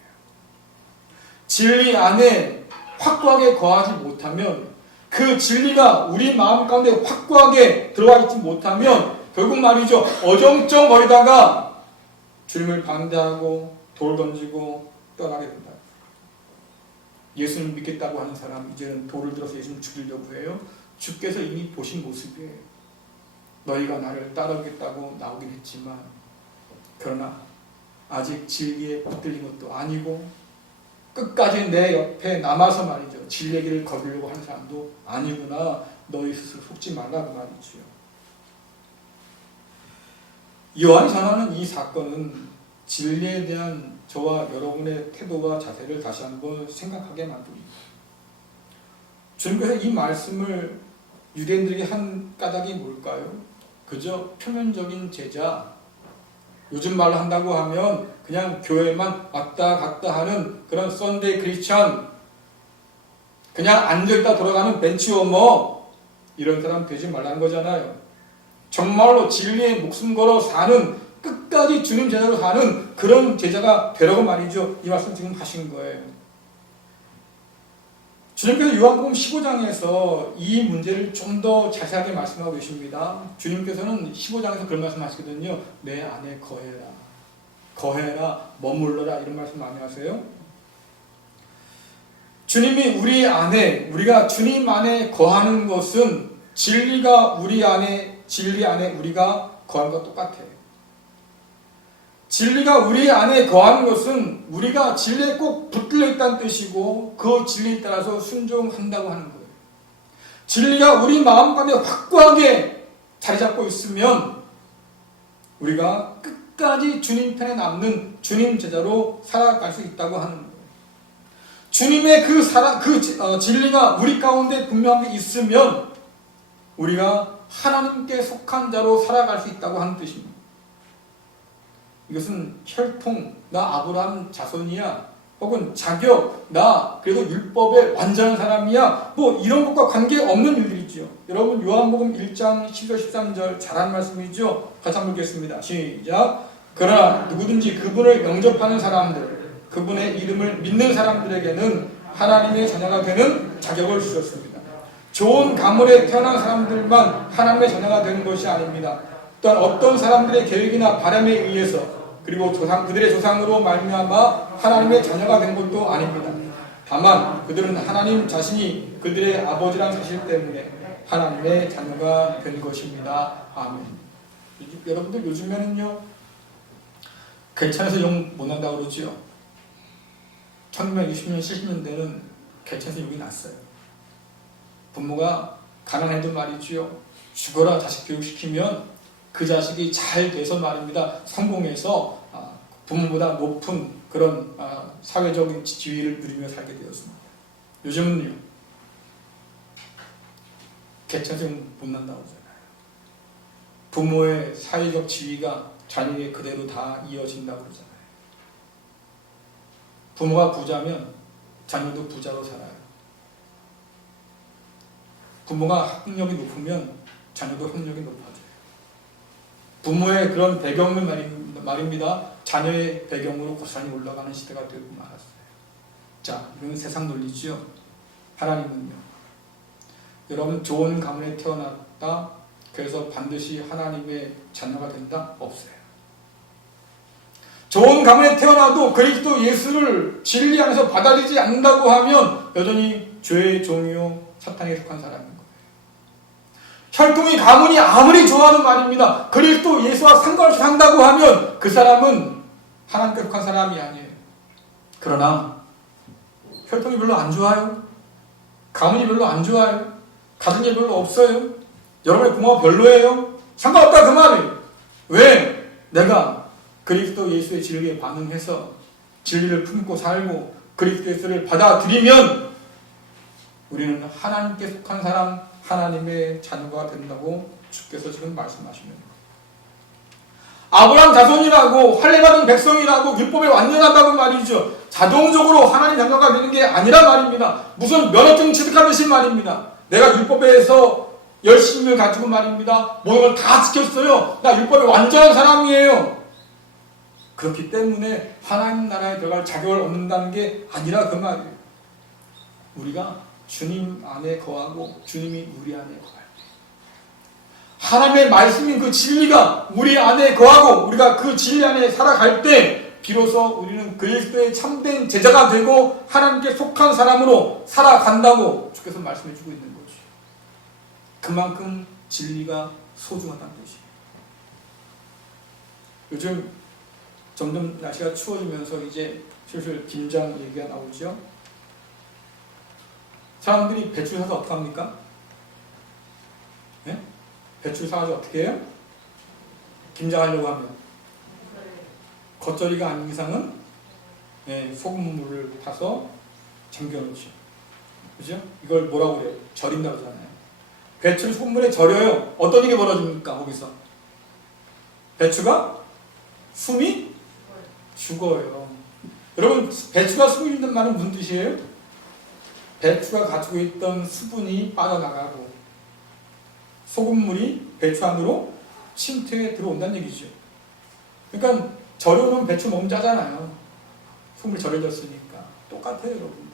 진리 안에 확고하게 거하지 못하면, 그 진리가 우리 마음 가운데 확고하게 들어와 있지 못하면 결국 말이죠, 어정쩡거리다가 주님을 반대하고 돌 던지고 떠나게 된다. 예수님 믿겠다고 하는 사람, 이제는 돌을 들어서 예수님 죽이려고 해요. 주께서 이미 보신 모습이에요. 너희가 나를 따르겠다고 나오긴 했지만, 그러나 아직 진리에 붙들린 것도 아니고 끝까지 내 옆에 남아서 말이죠, 진리의 길을 걸으려고 하는 사람도 아니구나. 너희 스스로 속지 말라고 말이죠. 요한이 전하는 이 사건은 진리에 대한 저와 여러분의 태도와 자세를 다시 한번 생각하게 만듭니다. 주님께서 이 말씀을 유대인들에게 한 까닭이 뭘까요? 그저 표면적인 제자, 요즘 말로 한다고 하면 그냥 교회만 왔다 갔다 하는 그런 썬데이 크리스천, 그냥 앉아있다 돌아가는 벤치워머, 이런 사람 되지 말라는 거잖아요. 정말로 진리에 목숨 걸어 사는, 끝까지 주님 제자로 사는 그런 제자가 되라고 말이죠. 이 말씀 지금 하신 거예요. 주님께서 요한복음 15장에서 이 문제를 좀 더 자세하게 말씀하고 계십니다. 주님께서는 15장에서 그런 말씀 하시거든요. 내 안에 거해라. 거해라. 머물러라. 이런 말씀 많이 하세요. 주님이 우리 안에, 우리가 주님 안에 거하는 것은 진리가 우리 안에, 진리 안에 우리가 거하는 것과 똑같아요. 진리가 우리 안에 거하는 것은 우리가 진리에 꼭 붙들려 있다는 뜻이고, 그 진리에 따라서 순종한다고 하는 거예요. 진리가 우리 마음 가운데 확고하게 자리 잡고 있으면 우리가 끝까지 주님 편에 남는 주님 제자로 살아갈 수 있다고 하는 거예요. 주님의 진리가 우리 가운데 분명하게 있으면 우리가 하나님께 속한 자로 살아갈 수 있다고 하는 뜻입니다. 이것은 혈통, 나 아브라함 자손이야, 혹은 자격, 나 그래도 율법에 완전한 사람이야, 뭐 이런 것과 관계없는 일들이죠. 여러분, 요한복음 1장 10절 13절 잘한 말씀이죠. 같이 한번 읽겠습니다. 시작. 그러나 누구든지 그분을 영접하는 사람들, 그분의 이름을 믿는 사람들에게는 하나님의 자녀가 되는 자격을 주셨습니다. 좋은 가문에 태어난 사람들만 하나님의 자녀가 되는 것이 아닙니다. 또한 어떤 사람들의 계획이나 바람에 의해서, 그리고 그들의 조상으로 말미암아 하나님의 자녀가 된 것도 아닙니다. 다만 그들은 하나님 자신이 그들의 아버지란 사실 때문에 하나님의 자녀가 된 것입니다. 아멘. 여러분들 요즘에는요, 개천에서 용 못 난다고 그러지요. 1960년 70년대는 개천에서 용이 났어요. 부모가 가난해도 말이지요, 죽어라 자식 교육시키면 그 자식이 잘 돼서 말입니다, 성공해서 부모보다 높은 그런 사회적인 지위를 누리며 살게 되었습니다. 요즘은요, 개천에서 못 난다고 하잖아요. 부모의 사회적 지위가 자녀에게 그대로 다 이어진다고 그러잖아요. 부모가 부자면 자녀도 부자로 살아요. 부모가 학력이 높으면 자녀도 학력이 높아져요. 부모의 그런 배경은 말입니다, 자녀의 배경으로 고스란히 올라가는 시대가 되고 말았어요. 자, 이건 세상 논리죠. 하나님은요, 여러분 좋은 가문에 태어났다, 그래서 반드시 하나님의 자녀가 된다? 없어요. 좋은 가문에 태어나도 그리스도 예수를 진리 안에서 받아들이지 않는다고 하면 여전히 죄의 종이요 사탄에 속한 사람인 거예요. 혈통이 가문이 아무리 좋아하는 말입니다. 그리스도 예수와 상관없이 산다고 하면 그 사람은 하나님께 속한 사람이 아니에요. 그러나 혈통이 별로 안 좋아요. 가문이 별로 안 좋아요. 가진 게 별로 없어요. 여러분의 부모가 별로예요. 상관없다 그 말이에요. 왜? 내가 그리스도 예수의 진리에 반응해서 진리를 품고 살고 그리스도 예수를 받아들이면 우리는 하나님께 속한 사람, 하나님의 자녀가 된다고 주께서 지금 말씀하시는 거예요. 아브라함 자손이라고 할례받은 백성이라고 율법에 완전하다고 말이죠. 자동적으로 하나님 자녀가 되는 게 아니란 말입니다. 무슨 면허증 취득하듯이 말입니다. 내가 율법에서 열심을 가지고 말입니다. 모든 걸 다 지켰어요. 나 율법에 완전한 사람이에요. 그렇기 때문에 하나님 나라에 들어갈 자격을 얻는다는 게 아니라 그 말이에요. 우리가 주님 안에 거하고 주님이 우리 안에 거할 때 하나님의 말씀인 그 진리가 우리 안에 거하고 우리가 그 진리 안에 살아갈 때 비로소 우리는 그리스도의 참된 제자가 되고 하나님께 속한 사람으로 살아간다고 주께서 말씀해 주고 있는 거죠. 그만큼 진리가 소중하다는 뜻이에요. 요즘 점점 날씨가 추워지면서 이제 슬슬 김장 얘기가 나오죠. 사람들이 배추 사서 어떻게 합니까? 네? 배추 사가지고 어떻게 해요? 김장하려고 하면 겉절이가 아닌 이상은 소금물을 타서 잠겨놓죠. 그죠? 이걸 뭐라고 그래요? 절인다고 그러잖아요. 배추를 소금물에 절여요. 어떤 일이 벌어집니까? 거기서 배추가 숨이 죽어요. 여러분, 배추가 숨이 죽는 말은 무슨 뜻이에요? 배추가 가지고 있던 수분이 빠져나가고 소금물이 배추 안으로 침투해 들어온다는 얘기죠. 그러니까 절여놓은 배추 먹으면 짜잖아요. 소금을 절여졌으니까. 똑같아요, 여러분들.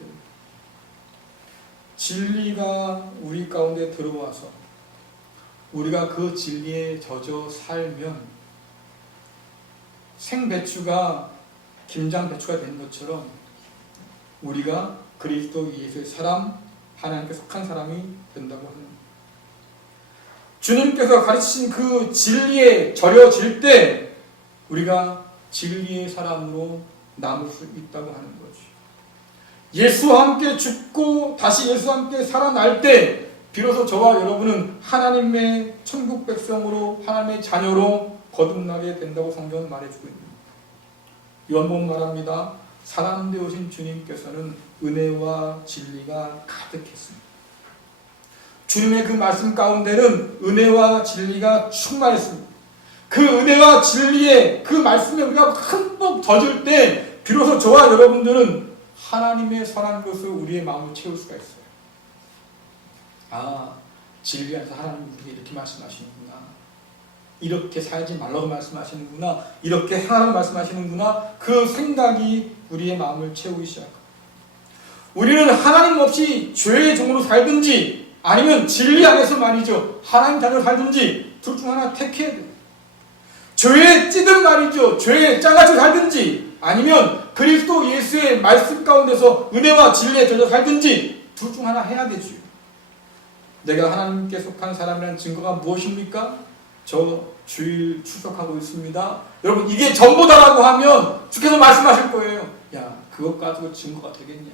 진리가 우리 가운데 들어와서 우리가 그 진리에 젖어 살면 생배추가 김장배추가 된 것처럼 우리가 그리스도 예수의 사람, 하나님께 속한 사람이 된다고 하는 거예요. 주님께서 가르치신 그 진리에 절여질 때 우리가 진리의 사람으로 남을 수 있다고 하는 거죠. 예수와 함께 죽고 다시 예수와 함께 살아날 때 비로소 저와 여러분은 하나님의 천국 백성으로 하나님의 자녀로 거듭나게 된다고 성경은 말해주고 있습니다. 요한복음 말합니다. 사람 되오신 주님께서는 은혜와 진리가 가득했습니다. 주님의 그 말씀 가운데는 은혜와 진리가 충만했습니다. 그 은혜와 진리의 그 말씀에 우리가 흠뻑 젖을 때 비로소 저와 여러분들은 하나님의 선한 것을 우리의 마음을 채울 수가 있어요. 아, 진리 안에서 하나님이 우리에게 이렇게 말씀하시는구나. 이렇게 살지 말라고 말씀하시는구나. 이렇게 행하라고 말씀하시는구나. 그 생각이 우리의 마음을 채우기 시작합니다. 우리는 하나님 없이 죄의 종으로 살든지 아니면 진리 안에서 말이죠. 하나님 자녀로 살든지 둘 중 하나 택해야 돼요. 죄에 찌든 말이죠. 죄에 짜가지고 살든지 아니면 그리스도 예수의 말씀 가운데서 은혜와 진리에 젖어 살든지 둘 중 하나 해야 되죠. 내가 하나님께 속한 사람이라는 증거가 무엇입니까? 저 주일 출석하고 있습니다. 여러분 이게 전부다라고 하면 주께서 말씀하실 거예요. 야, 그것 가지고 증거가 되겠냐?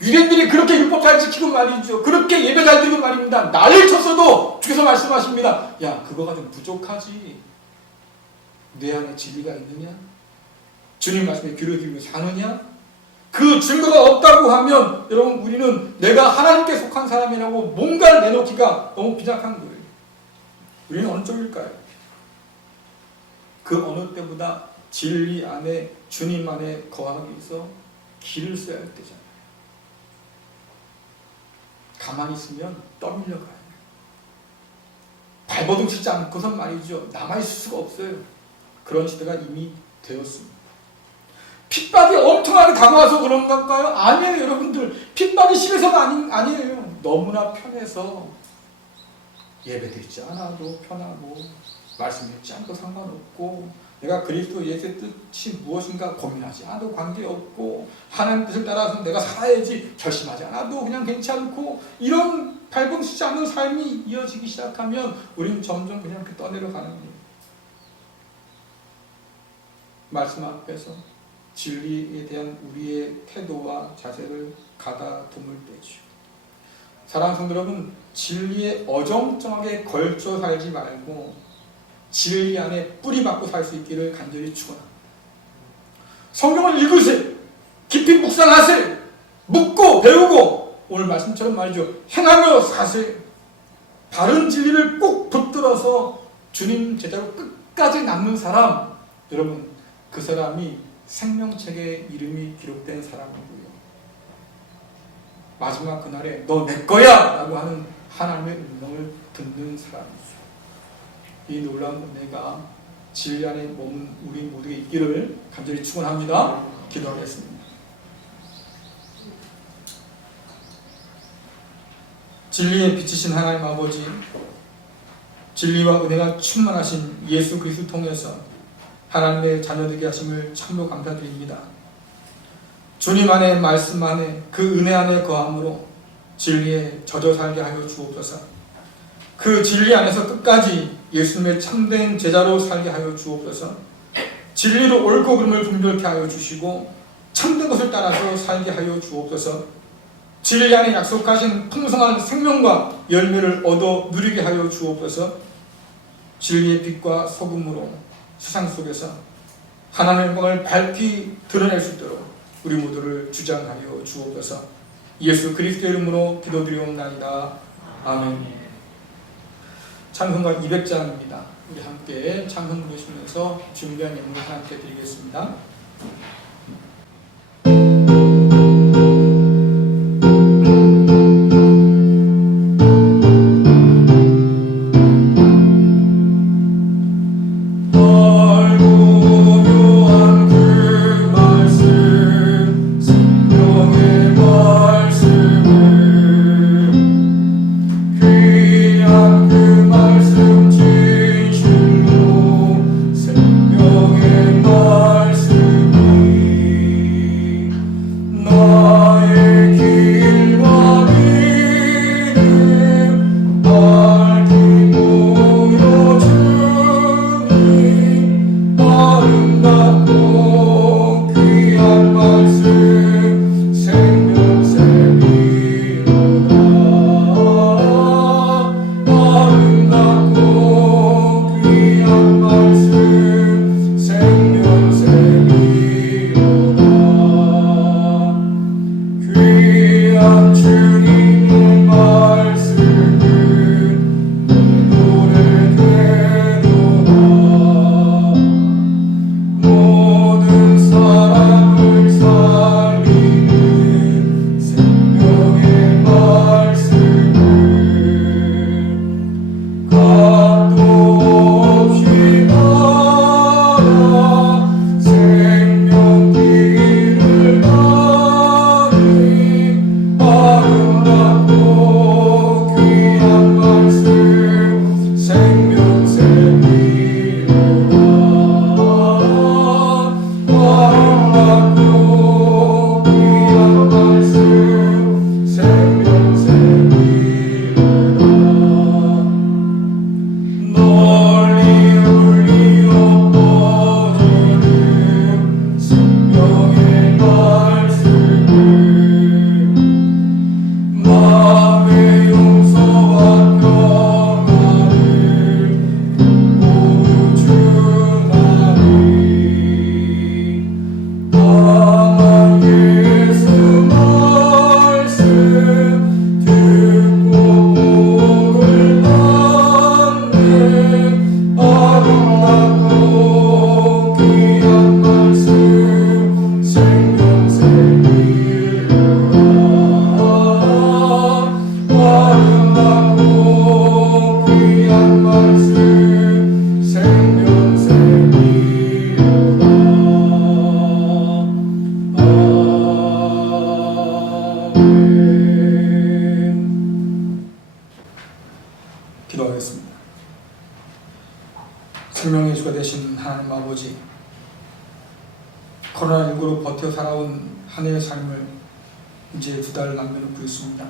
유대인들이 그렇게 율법 잘 지키고 말이죠. 그렇게 예배 잘 드리고 말입니다. 난리를 쳤어도 주께서 말씀하십니다. 야, 그거 가지고 부족하지. 내 안에 진리가 있느냐? 주님 말씀에 귀를 기울이고 사느냐? 그 증거가 없다고 하면 여러분 우리는 내가 하나님께 속한 사람이라고 뭔가를 내놓기가 너무 빈약한 거예요. 우리는 어느 쪽일까요? 그 어느 때보다 진리 안에 주님 안에 거하기 위해서 길을 써야 할 때잖아요. 가만히 있으면 떠밀려가요. 발버둥 치지 않고선 말이죠. 남아있을 수가 없어요. 그런 시대가 이미 되었습니다. 핍박이 엄청나게 다가와서 그런 걸까요? 아니에요, 여러분들. 핍박이 심해서가 아니에요. 너무나 편해서 예배 드리지 않아도 편하고 말씀 듣지 않아도 상관없고 내가 그리스도 예수의 뜻이 무엇인가 고민하지 않아도 관계없고 하나님 뜻을 따라서 내가 살아야지 결심하지 않아도 그냥 괜찮고 이런 발봉치지 않는 삶이 이어지기 시작하면 우리는 점점 그냥 떠내려가는 거예요. 말씀 앞에서 진리에 대한 우리의 태도와 자세를 가다듬을 때죠. 사랑하는 성도 여러분, 진리에 어정쩡하게 걸쳐 살지 말고 진리 안에 뿌리 박고 살 수 있기를 간절히 축원합니다. 성경을 읽으세요. 깊이 묵상하세요. 묻고 배우고 오늘 말씀처럼 말이죠. 행하며 사세요. 바른 진리를 꼭 붙들어서 주님 제자로 끝까지 남는 사람, 여러분 그 사람이 생명책에 이름이 기록된 사람이고요. 마지막 그날에 너 내 거야! 라고 하는 하나님의 음성을 듣는 사람이죠. 이 놀라운 은혜가 진리 안에 머문 우리 모두에 있기를 간절히 축원합니다. 기도하겠습니다. 진리에 비치신 하나님 아버지, 진리와 은혜가 충만하신 예수 그리스도 통해서 하나님의 자녀되게 하심을 참으로 감사드립니다. 주님 안에 말씀 안에 그 은혜 안에 거함으로 진리에 젖어 살게 하여 주옵소서. 그 진리 안에서 끝까지 예수님의 참된 제자로 살게 하여 주옵소서. 진리로 옳고 그름을 분별케 하여 주시고 참된 것을 따라서 살게 하여 주옵소서. 진리 안에 약속하신 풍성한 생명과 열매를 얻어 누리게 하여 주옵소서. 진리의 빛과 소금으로 세상 속에서 하나님의 영광을 밝히 드러낼 수 있도록 우리 모두를 주장하여 주옵소서. 예수 그리스도의 이름으로 기도드리옵나이다. 아멘. 찬송가 200장입니다. 우리 함께 찬송 부르시면서 준비한 예물을 함께 드리겠습니다. 생명의 말씀이 버텨 살아온 한 해의 삶을 이제 2달 남겨놓고 있습니다.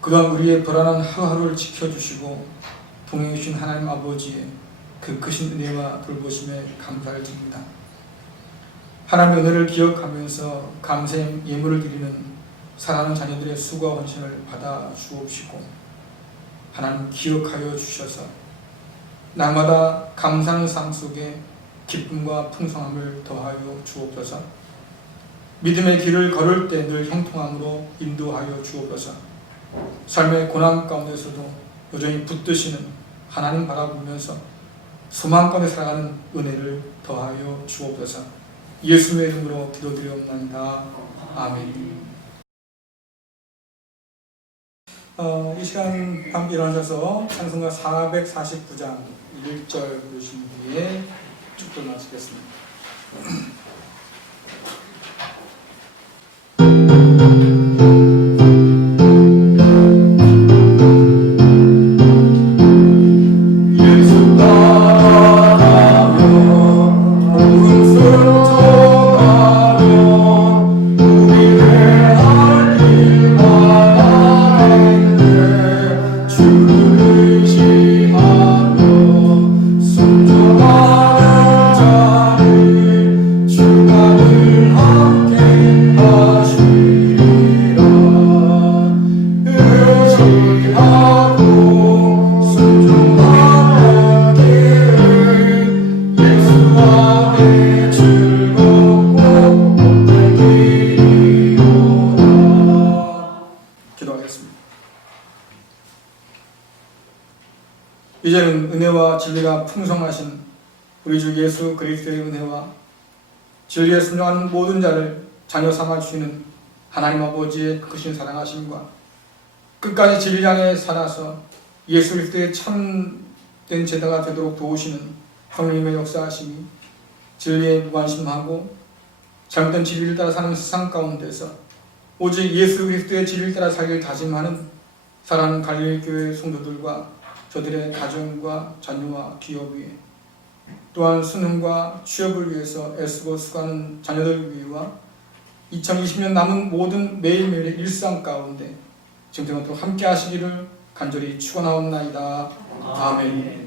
그동안 우리의 불안한 하루하루를 지켜주시고 동행해 주신 하나님 아버지의 그 크신 은혜와 돌보심에 감사를 드립니다. 하나님의 은혜를 기억하면서 감사의 예물을 드리는 사랑하는 자녀들의 수고와 헌신을 받아 주옵시고 하나님 기억하여 주셔서 날마다 감사하는 삶 속에 기쁨과 풍성함을 더하여 주옵소서. 믿음의 길을 걸을 때 늘 형통함으로 인도하여 주옵소서. 삶의 고난 가운데서도 여전히 붙드시는 하나님 바라보면서 소망 가운데 살아가는 은혜를 더하여 주옵소서. 예수님의 이름으로 기도드리옵나이다. 아멘. 이 시간 함께 일어나셔서 찬송가 449장 1절 부르신 뒤에 축도를 마치겠습니다. 이제는 은혜와 진리가 풍성하신 우리 주 예수 그리스도의 은혜와 진리에 순종하는 모든 자를 자녀 삼아 주시는 하나님 아버지의 크신 사랑하심과 끝까지 진리 안에 살아서 예수 그리스도의 참된 제자가 되도록 도우시는 성령님의 역사하심이 진리에 무관심하고 잘못된 진리를 따라 사는 세상 가운데서 오직 예수 그리스도의 진리를 따라 살기를 다짐하는 사랑하는 갈릴리 교회 성도들과 저들의 가정과 자녀와 기업 위에 또한 수능과 취업을 위해서 애쓰고 수고하는 자녀들 위와 2020년 남은 모든 매일매일의 일상 가운데 지금부터 함께 하시기를 간절히 축원하옵나이다. 아멘.